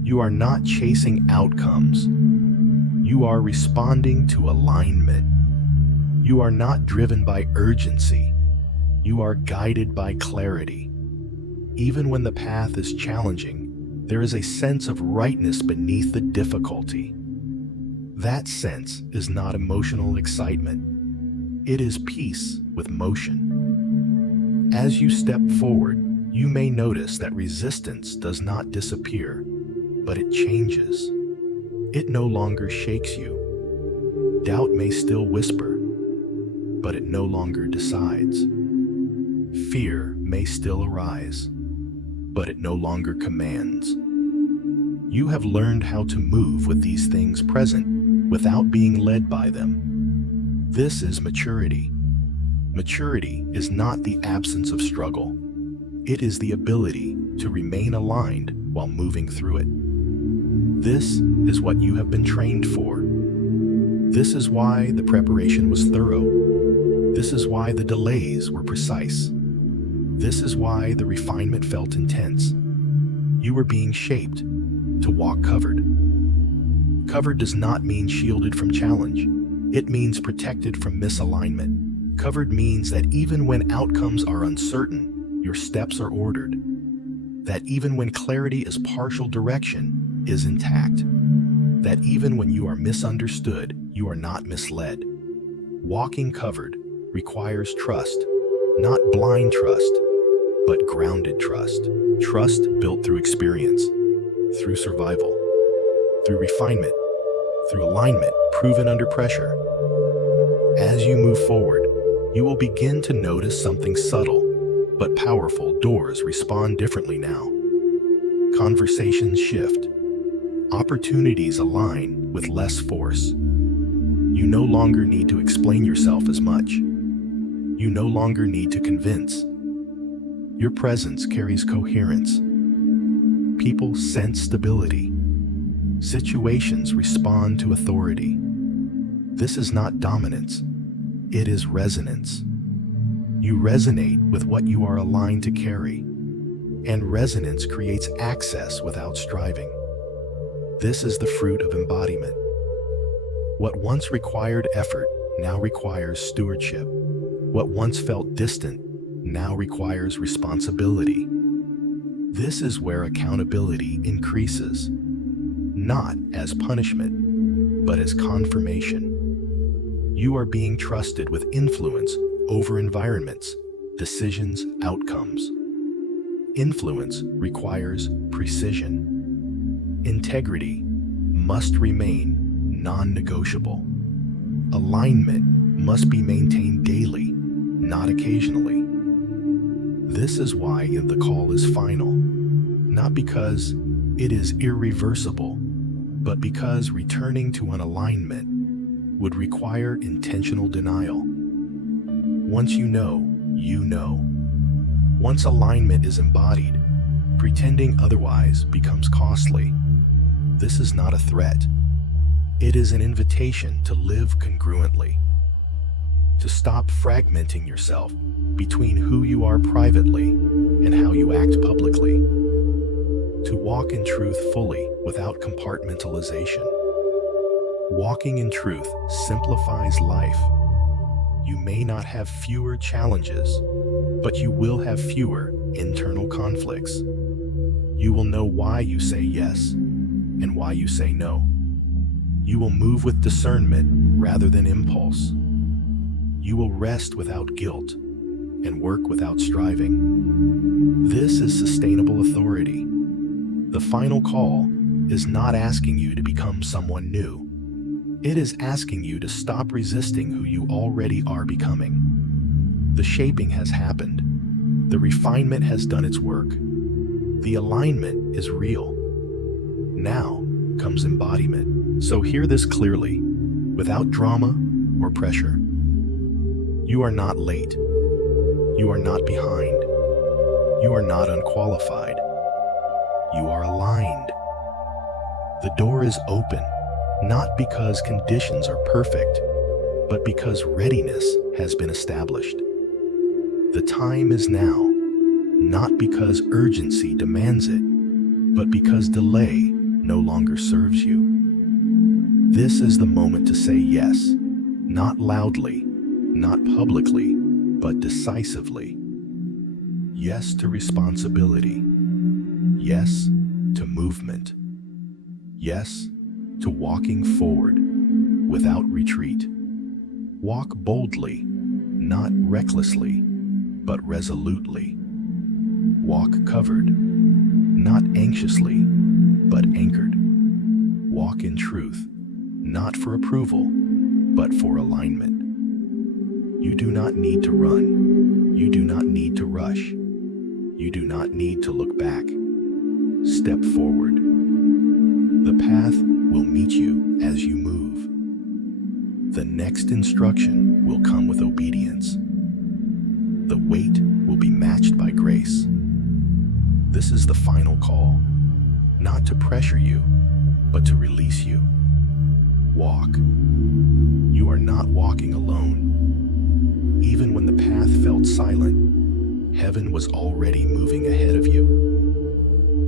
You are not chasing outcomes. You are responding to alignment. You are not driven by urgency. You are guided by clarity. Even when the path is challenging, there is a sense of rightness beneath the difficulty. That sense is not emotional excitement. It is peace with motion. As you step forward, you may notice that resistance does not disappear, but it changes. It no longer shakes you. Doubt may still whisper, but it no longer decides. Fear may still arise, but it no longer commands. You have learned how to move with these things present without being led by them. This is maturity. Maturity is not the absence of struggle. It is the ability to remain aligned while moving through it. This is what you have been trained for. This is why the preparation was thorough. This is why the delays were precise. This is why the refinement felt intense. You were being shaped to walk covered. Covered does not mean shielded from challenge. It means protected from misalignment. Covered means that even when outcomes are uncertain, your steps are ordered. That even when clarity is partial, direction is intact. That even when you are misunderstood, you are not misled. Walking covered requires trust, not blind trust, but grounded trust. Trust built through experience, through survival, through refinement, through alignment proven under pressure. As you move forward, you will begin to notice something subtle but powerful. Doors respond differently now. Conversations shift. Opportunities align with less force. You no longer need to explain yourself as much. You no longer need to convince. Your presence carries coherence. People sense stability. Situations respond to authority. This is not dominance. It is resonance. You resonate with what you are aligned to carry, and resonance creates access without striving. This is the fruit of embodiment. What once required effort now requires stewardship. What once felt distant now requires responsibility. This is where accountability increases, not as punishment, but as confirmation. You are being trusted with influence over environments, decisions, outcomes. Influence requires precision. Integrity must remain non-negotiable. Alignment must be maintained daily, not occasionally. This is why the call is final, not because it is irreversible, but because returning to an alignment would require intentional denial. Once you know, you know. Once alignment is embodied, pretending otherwise becomes costly. This is not a threat. It is an invitation to live congruently, to stop fragmenting yourself between who you are privately and how you act publicly, to walk in truth fully without compartmentalization. Walking in truth simplifies life. You may not have fewer challenges, but you will have fewer internal conflicts. You will know why you say yes and why you say no. You will move with discernment rather than impulse. You will rest without guilt and work without striving. This is sustainable authority. The final call is not asking you to become someone new. It is asking you to stop resisting who you already are becoming. The shaping has happened. The refinement has done its work. The alignment is real. Now comes embodiment. So hear this clearly, without drama or pressure. You are not late. You are not behind. You are not unqualified. You are aligned. The door is open, not because conditions are perfect, but because readiness has been established. The time is now, not because urgency demands it, but because delay no longer serves you. This is the moment to say yes, not loudly, not publicly, but decisively. Yes to responsibility. Yes to movement. Yes to walking forward without retreat. Walk boldly, not recklessly, but resolutely. Walk covered, not anxiously, but anchored. Walk in truth, not for approval, but for alignment. You do not need to run. You do not need to rush. You do not need to look back. Step forward. The path will meet you as you move. The next instruction will come with obedience. The weight will be matched by grace. This is the final call, not to pressure you, but to release you. Walk. You are not walking alone. Even when the path felt silent, heaven was already moving ahead of you.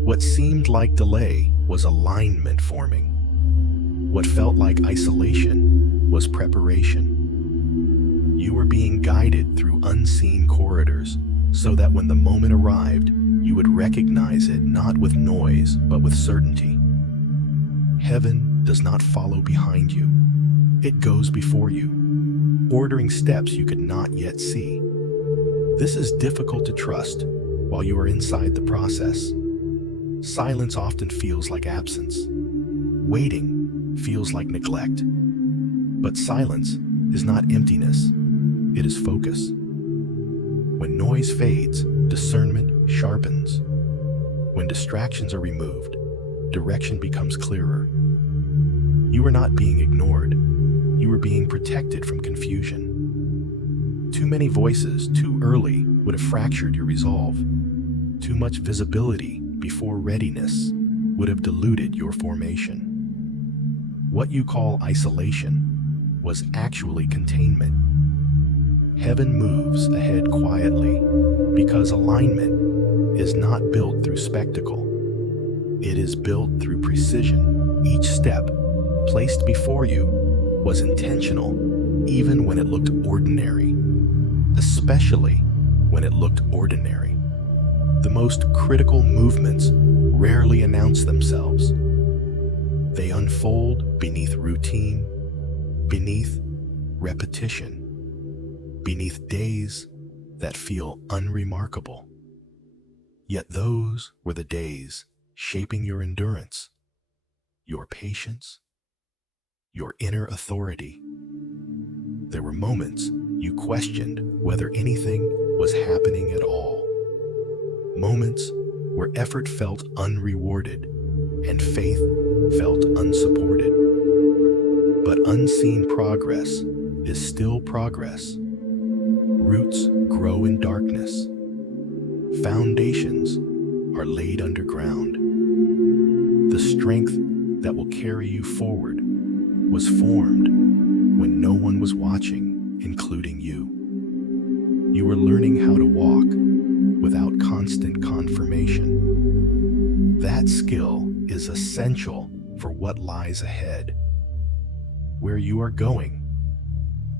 What seemed like delay was alignment forming. What felt like isolation was preparation. You were being guided through unseen corridors so that when the moment arrived, you would recognize it not with noise, but with certainty. Heaven does not follow behind you. It goes before you, ordering steps you could not yet see. This is difficult to trust while you are inside the process. Silence often feels like absence. Waiting feels like neglect. But silence is not emptiness, it is focus. When noise fades, discernment sharpens. When distractions are removed, direction becomes clearer. You are not being ignored. You were being protected from confusion. Too many voices too early would have fractured your resolve. Too much visibility before readiness would have diluted your formation. What you call isolation was actually containment. Heaven moves ahead quietly because alignment is not built through spectacle. It is built through precision. Each step placed before you was intentional, even when it looked ordinary, especially when it looked ordinary. The most critical movements rarely announce themselves. They unfold beneath routine, beneath repetition, beneath days that feel unremarkable. Yet those were the days shaping your endurance, your patience, your inner authority. There were moments you questioned whether anything was happening at all. Moments where effort felt unrewarded and faith felt unsupported. But unseen progress is still progress. Roots grow in darkness. Foundations are laid underground. The strength that will carry you forward was formed when no one was watching, including you. You were learning how to walk without constant confirmation. That skill is essential for what lies ahead. Where you are going,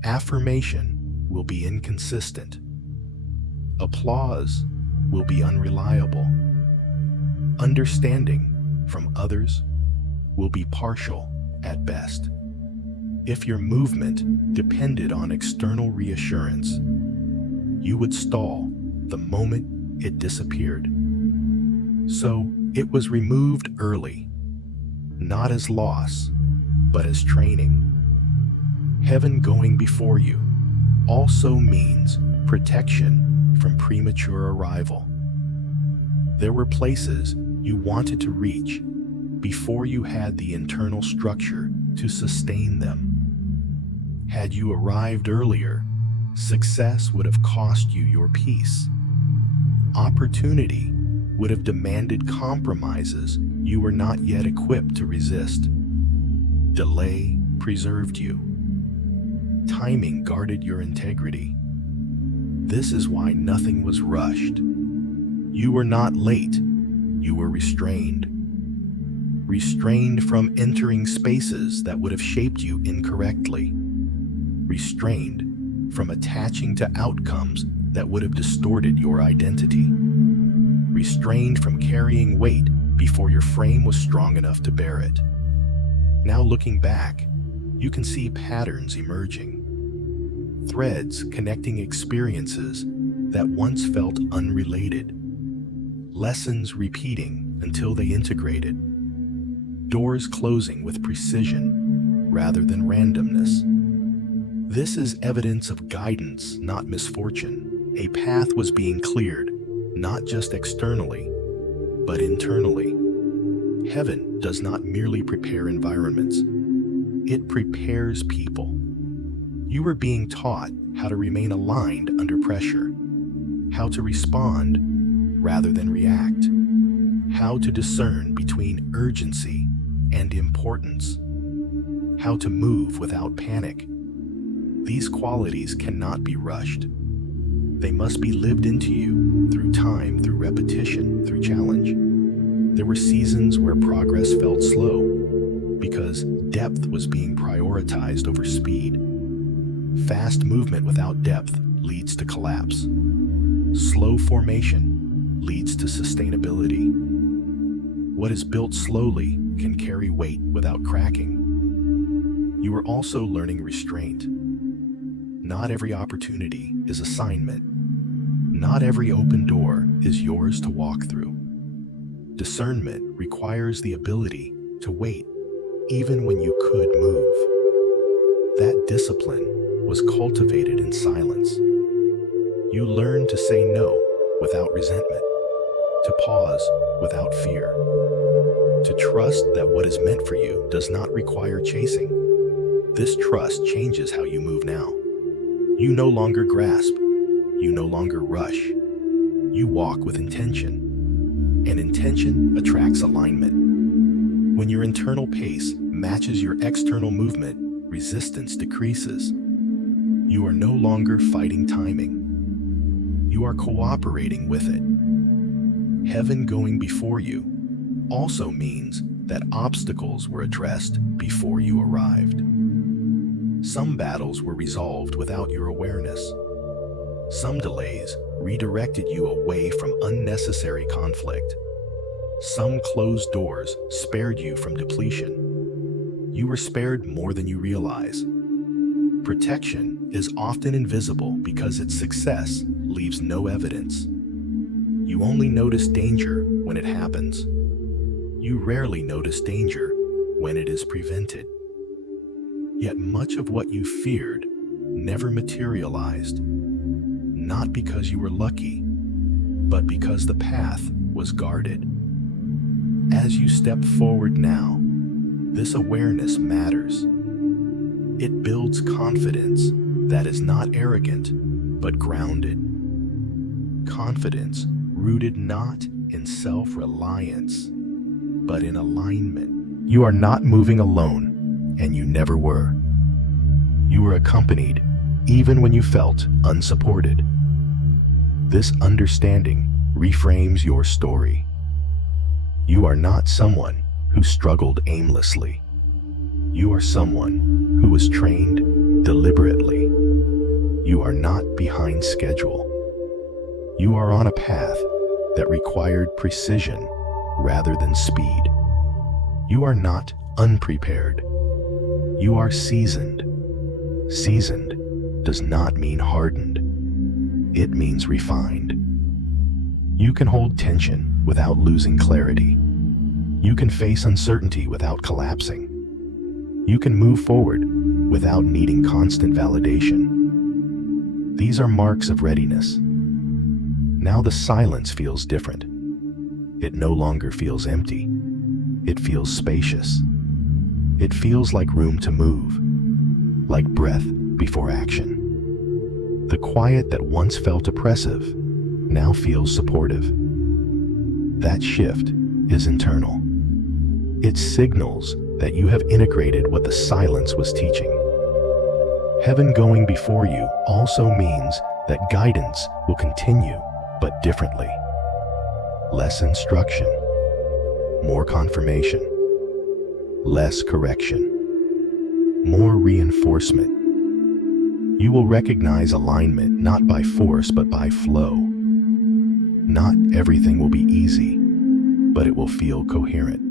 affirmation will be inconsistent. Applause will be unreliable. Understanding from others will be partial at best. If your movement depended on external reassurance, you would stall the moment it disappeared. So it was removed early, not as loss, but as training. Heaven going before you also means protection from premature arrival. There were places you wanted to reach before you had the internal structure to sustain them. Had you arrived earlier, success would have cost you your peace. Opportunity would have demanded compromises you were not yet equipped to resist. Delay preserved you. Timing guarded your integrity. This is why nothing was rushed. You were not late, you were restrained. Restrained from entering spaces that would have shaped you incorrectly. Restrained from attaching to outcomes that would have distorted your identity. Restrained from carrying weight before your frame was strong enough to bear it. Now looking back, you can see patterns emerging. Threads connecting experiences that once felt unrelated. Lessons repeating until they integrated. Doors closing with precision rather than randomness. This is evidence of guidance, not misfortune. A path was being cleared, not just externally, but internally. Heaven does not merely prepare environments. It prepares people. You were being taught how to remain aligned under pressure, how to respond rather than react, how to discern between urgency and importance, how to move without panic. These qualities cannot be rushed. They must be lived into you through time, through repetition, through challenge. There were seasons where progress felt slow because depth was being prioritized over speed. Fast movement without depth leads to collapse. Slow formation leads to sustainability. What is built slowly can carry weight without cracking. You are also learning restraint. Not every opportunity is assignment. Not every open door is yours to walk through. Discernment requires the ability to wait even when you could move. That discipline was cultivated in silence. You learned to say no without resentment, to pause without fear, to trust that what is meant for you does not require chasing. This trust changes how you move now. You no longer grasp. You no longer rush. You walk with intention. And intention attracts alignment. When your internal pace matches your external movement, resistance decreases. You are no longer fighting timing. You are cooperating with it. Heaven going before you also means that obstacles were addressed before you arrived. Some battles were resolved without your awareness. Some delays redirected you away from unnecessary conflict. Some closed doors spared you from depletion. You were spared more than you realize. Protection is often invisible because its success leaves no evidence. You only notice danger when it happens. You rarely notice danger when it is prevented. Yet much of what you feared never materialized, not because you were lucky, but because the path was guarded. As you step forward now, this awareness matters. It builds confidence that is not arrogant, but grounded. Confidence rooted not in self-reliance, but in alignment. You are not moving alone, and you never were. You were accompanied even when you felt unsupported. This understanding reframes your story. You are not someone who struggled aimlessly. You are someone who was trained deliberately. You are not behind schedule. You are on a path that required precision rather than speed. You are not unprepared. You are seasoned. Seasoned does not mean hardened. It means refined. You can hold tension without losing clarity. You can face uncertainty without collapsing. You can move forward without needing constant validation. These are marks of readiness. Now the silence feels different. It no longer feels empty. It feels spacious. It feels like room to move, like breath before action. The quiet that once felt oppressive now feels supportive. That shift is internal. It signals that you have integrated what the silence was teaching. Heaven going before you also means that guidance will continue, but differently. Less instruction, more confirmation, less correction, more reinforcement. You will recognize alignment not by force but by flow. Not everything will be easy, but it will feel coherent.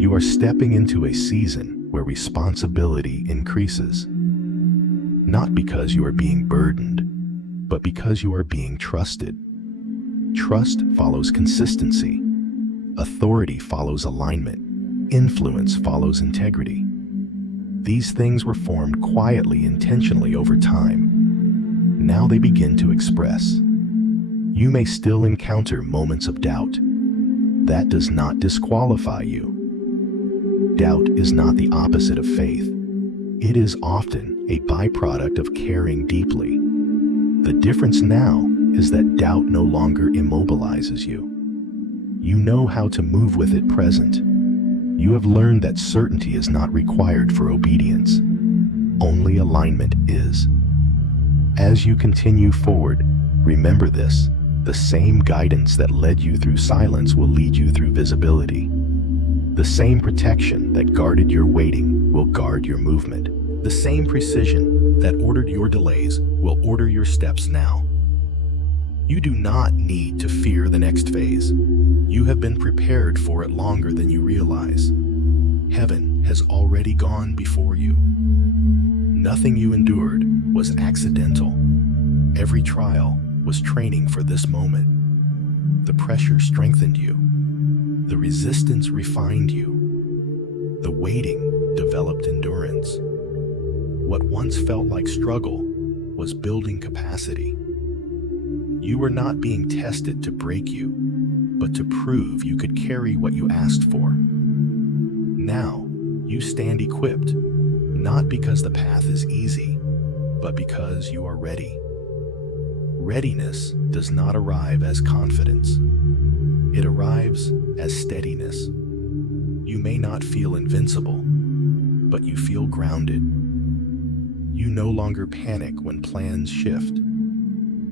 You are stepping into a season where responsibility increases. Not because you are being burdened, but because you are being trusted. Trust follows consistency. Authority follows alignment. Influence follows integrity. These things were formed quietly, intentionally over time. Now they begin to express. You may still encounter moments of doubt. That does not disqualify you. Doubt is not the opposite of faith. It is often a byproduct of caring deeply. The difference now is that doubt no longer immobilizes you. You know how to move with it present. You have learned that certainty is not required for obedience. Only alignment is. As you continue forward, remember this: the same guidance that led you through silence will lead you through visibility. The same protection that guarded your waiting will guard your movement. The same precision that ordered your delays will order your steps now. You do not need to fear the next phase. You have been prepared for it longer than you realize. Heaven has already gone before you. Nothing you endured was accidental. Every trial was training for this moment. The pressure strengthened you. The resistance refined you. The waiting developed endurance. What once felt like struggle was building capacity. You were not being tested to break you, but to prove you could carry what you asked for. Now, you stand equipped, not because the path is easy, but because you are ready. Readiness does not arrive as confidence. It arrives as steadiness. You may not feel invincible, but you feel grounded. You no longer panic when plans shift.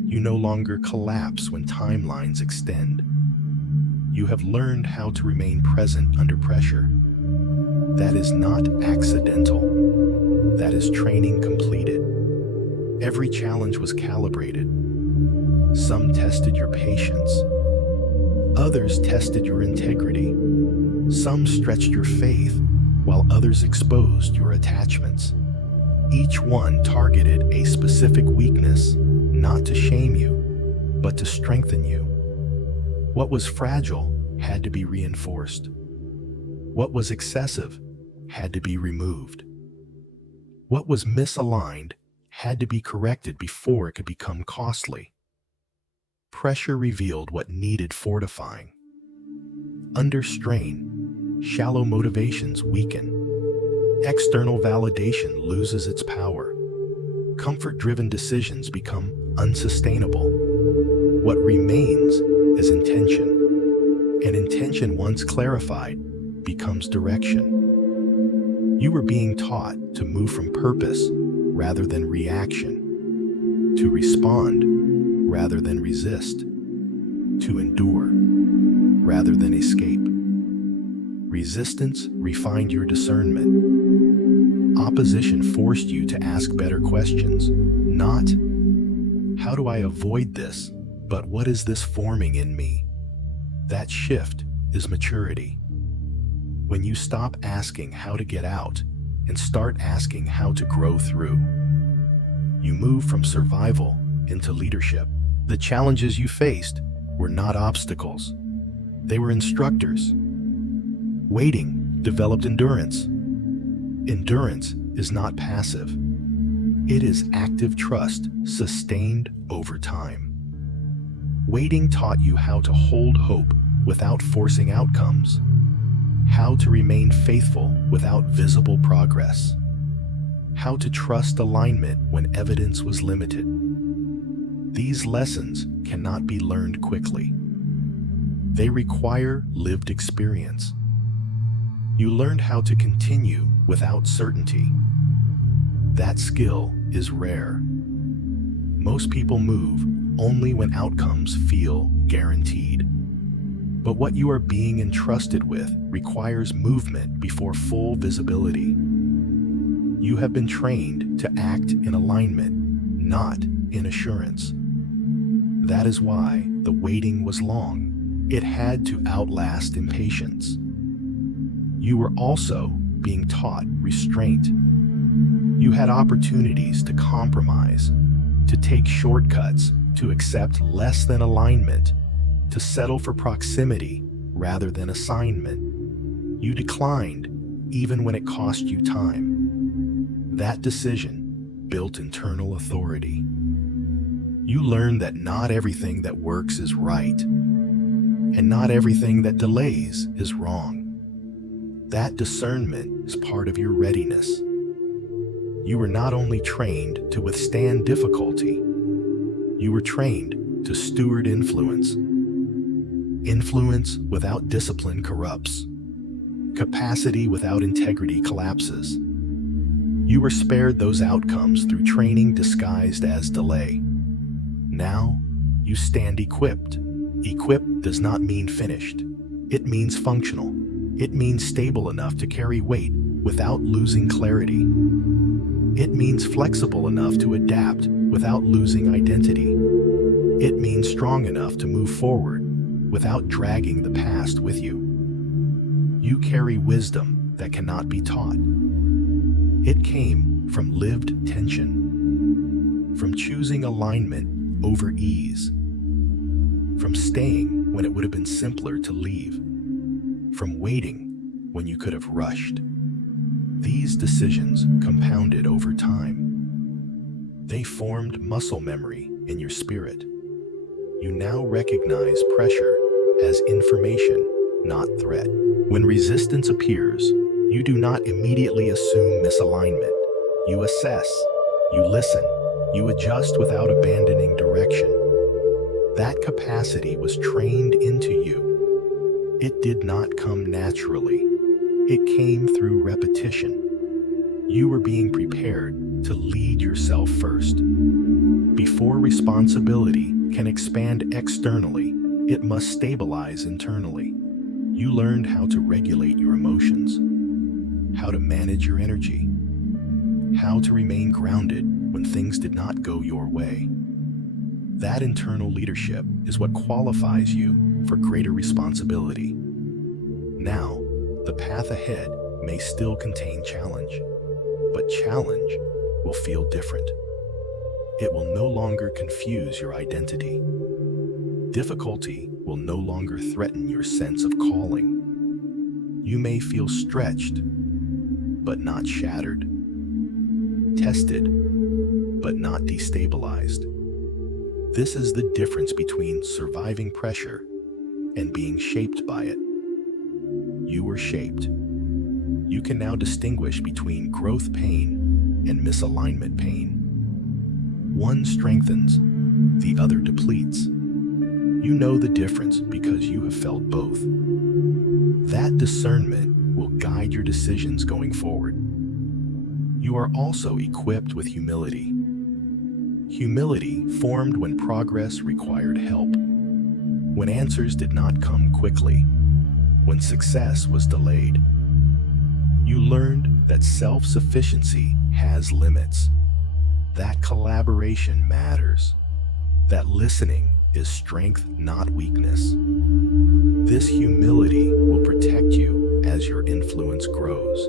You no longer collapse when timelines extend. You have learned how to remain present under pressure. That is not accidental. That is training completed. Every challenge was calibrated. Some tested your patience. Others tested your integrity. Some stretched your faith, while others exposed your attachments. Each one targeted a specific weakness, not to shame you, but to strengthen you. What was fragile had to be reinforced. What was excessive had to be removed. What was misaligned had to be corrected before it could become costly. Pressure revealed what needed fortifying. Under strain, shallow motivations weaken. External validation loses its power. Comfort-driven decisions become unsustainable. What remains is intention. And intention, once clarified, becomes direction. You were being taught to move from purpose rather than reaction, to respond rather than resist, to endure rather than escape. Resistance refined your discernment. Opposition forced you to ask better questions. Not, how do I avoid this, but what is this forming in me? That shift is maturity. When you stop asking how to get out and start asking how to grow through, you move from survival into leadership. The challenges you faced were not obstacles. They were instructors. Waiting developed endurance. Endurance is not passive. It is active trust sustained over time. Waiting taught you how to hold hope without forcing outcomes, how to remain faithful without visible progress, how to trust alignment when evidence was limited. These lessons cannot be learned quickly. They require lived experience. You learned how to continue without certainty. That skill is rare. Most people move only when outcomes feel guaranteed. But what you are being entrusted with requires movement before full visibility. You have been trained to act in alignment, not in assurance. That is why the waiting was long. It had to outlast impatience. You were also being taught restraint. You had opportunities to compromise, to take shortcuts, to accept less than alignment, to settle for proximity rather than assignment. You declined even when it cost you time. That decision built internal authority. You learned that not everything that works is right, and not everything that delays is wrong. That discernment is part of your readiness. You were not only trained to withstand difficulty, you were trained to steward influence. Influence without discipline corrupts. Capacity without integrity collapses. You were spared those outcomes through training disguised as delay. Now, you stand equipped. Equipped does not mean finished. It means functional. It means stable enough to carry weight without losing clarity. It means flexible enough to adapt without losing identity. It means strong enough to move forward without dragging the past with you. You carry wisdom that cannot be taught. It came from lived tension, from choosing alignment over ease, from staying when it would have been simpler to leave, from waiting when you could have rushed. These decisions compounded over time. They formed muscle memory in your spirit. You now recognize pressure as information, not threat. When resistance appears, you do not immediately assume misalignment. You assess, you listen, you adjust without abandoning direction. That capacity was trained into you. It did not come naturally. It came through repetition. You were being prepared to lead yourself first. Before responsibility can expand externally, it must stabilize internally. You learned how to regulate your emotions, how to manage your energy, how to remain grounded when things did not go your way. That internal leadership is what qualifies you for greater responsibility. Now, the path ahead may still contain challenge, but challenge will feel different. It will no longer confuse your identity. Difficulty will no longer threaten your sense of calling. You may feel stretched, but not shattered. Tested, but not destabilized. This is the difference between surviving pressure and being shaped by it. You were shaped. You can now distinguish between growth pain and misalignment pain. One strengthens, the other depletes. You know the difference because you have felt both. That discernment will guide your decisions going forward. You are also equipped with humility. Humility formed when progress required help, when answers did not come quickly, when success was delayed. You learned that self-sufficiency has limits, that collaboration matters, that listening is strength, not weakness. This humility will protect you as your influence grows.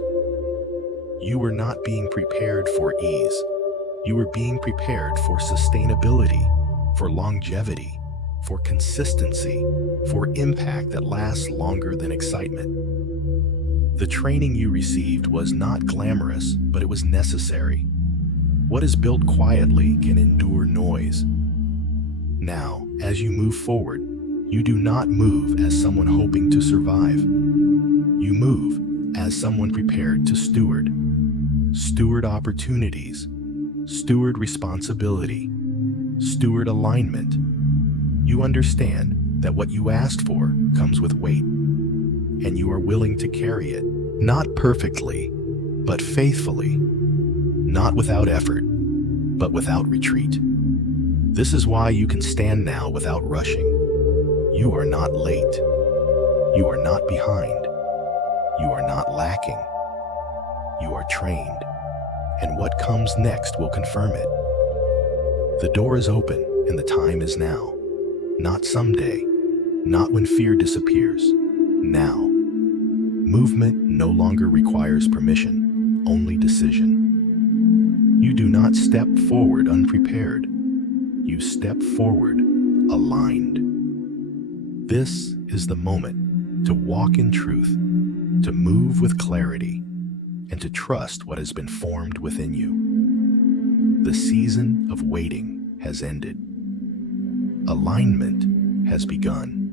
You were not being prepared for ease. You were being prepared for sustainability, for longevity, for consistency, for impact that lasts longer than excitement. The training you received was not glamorous, but it was necessary. What is built quietly can endure noise. Now, as you move forward, you do not move as someone hoping to survive. You move as someone prepared to steward. Steward opportunities, steward responsibility, steward alignment. You understand that what you asked for comes with weight, and you are willing to carry it, not perfectly, but faithfully, not without effort, but without retreat. This is why you can stand now without rushing. You are not late. You are not behind. You are not lacking. You are trained, and what comes next will confirm it. The door is open, and the time is now. Not someday, not when fear disappears. Now. Movement no longer requires permission, only decision. You do not step forward unprepared. You step forward aligned. This is the moment to walk in truth, to move with clarity, and to trust what has been formed within you. The season of waiting has ended. Alignment has begun.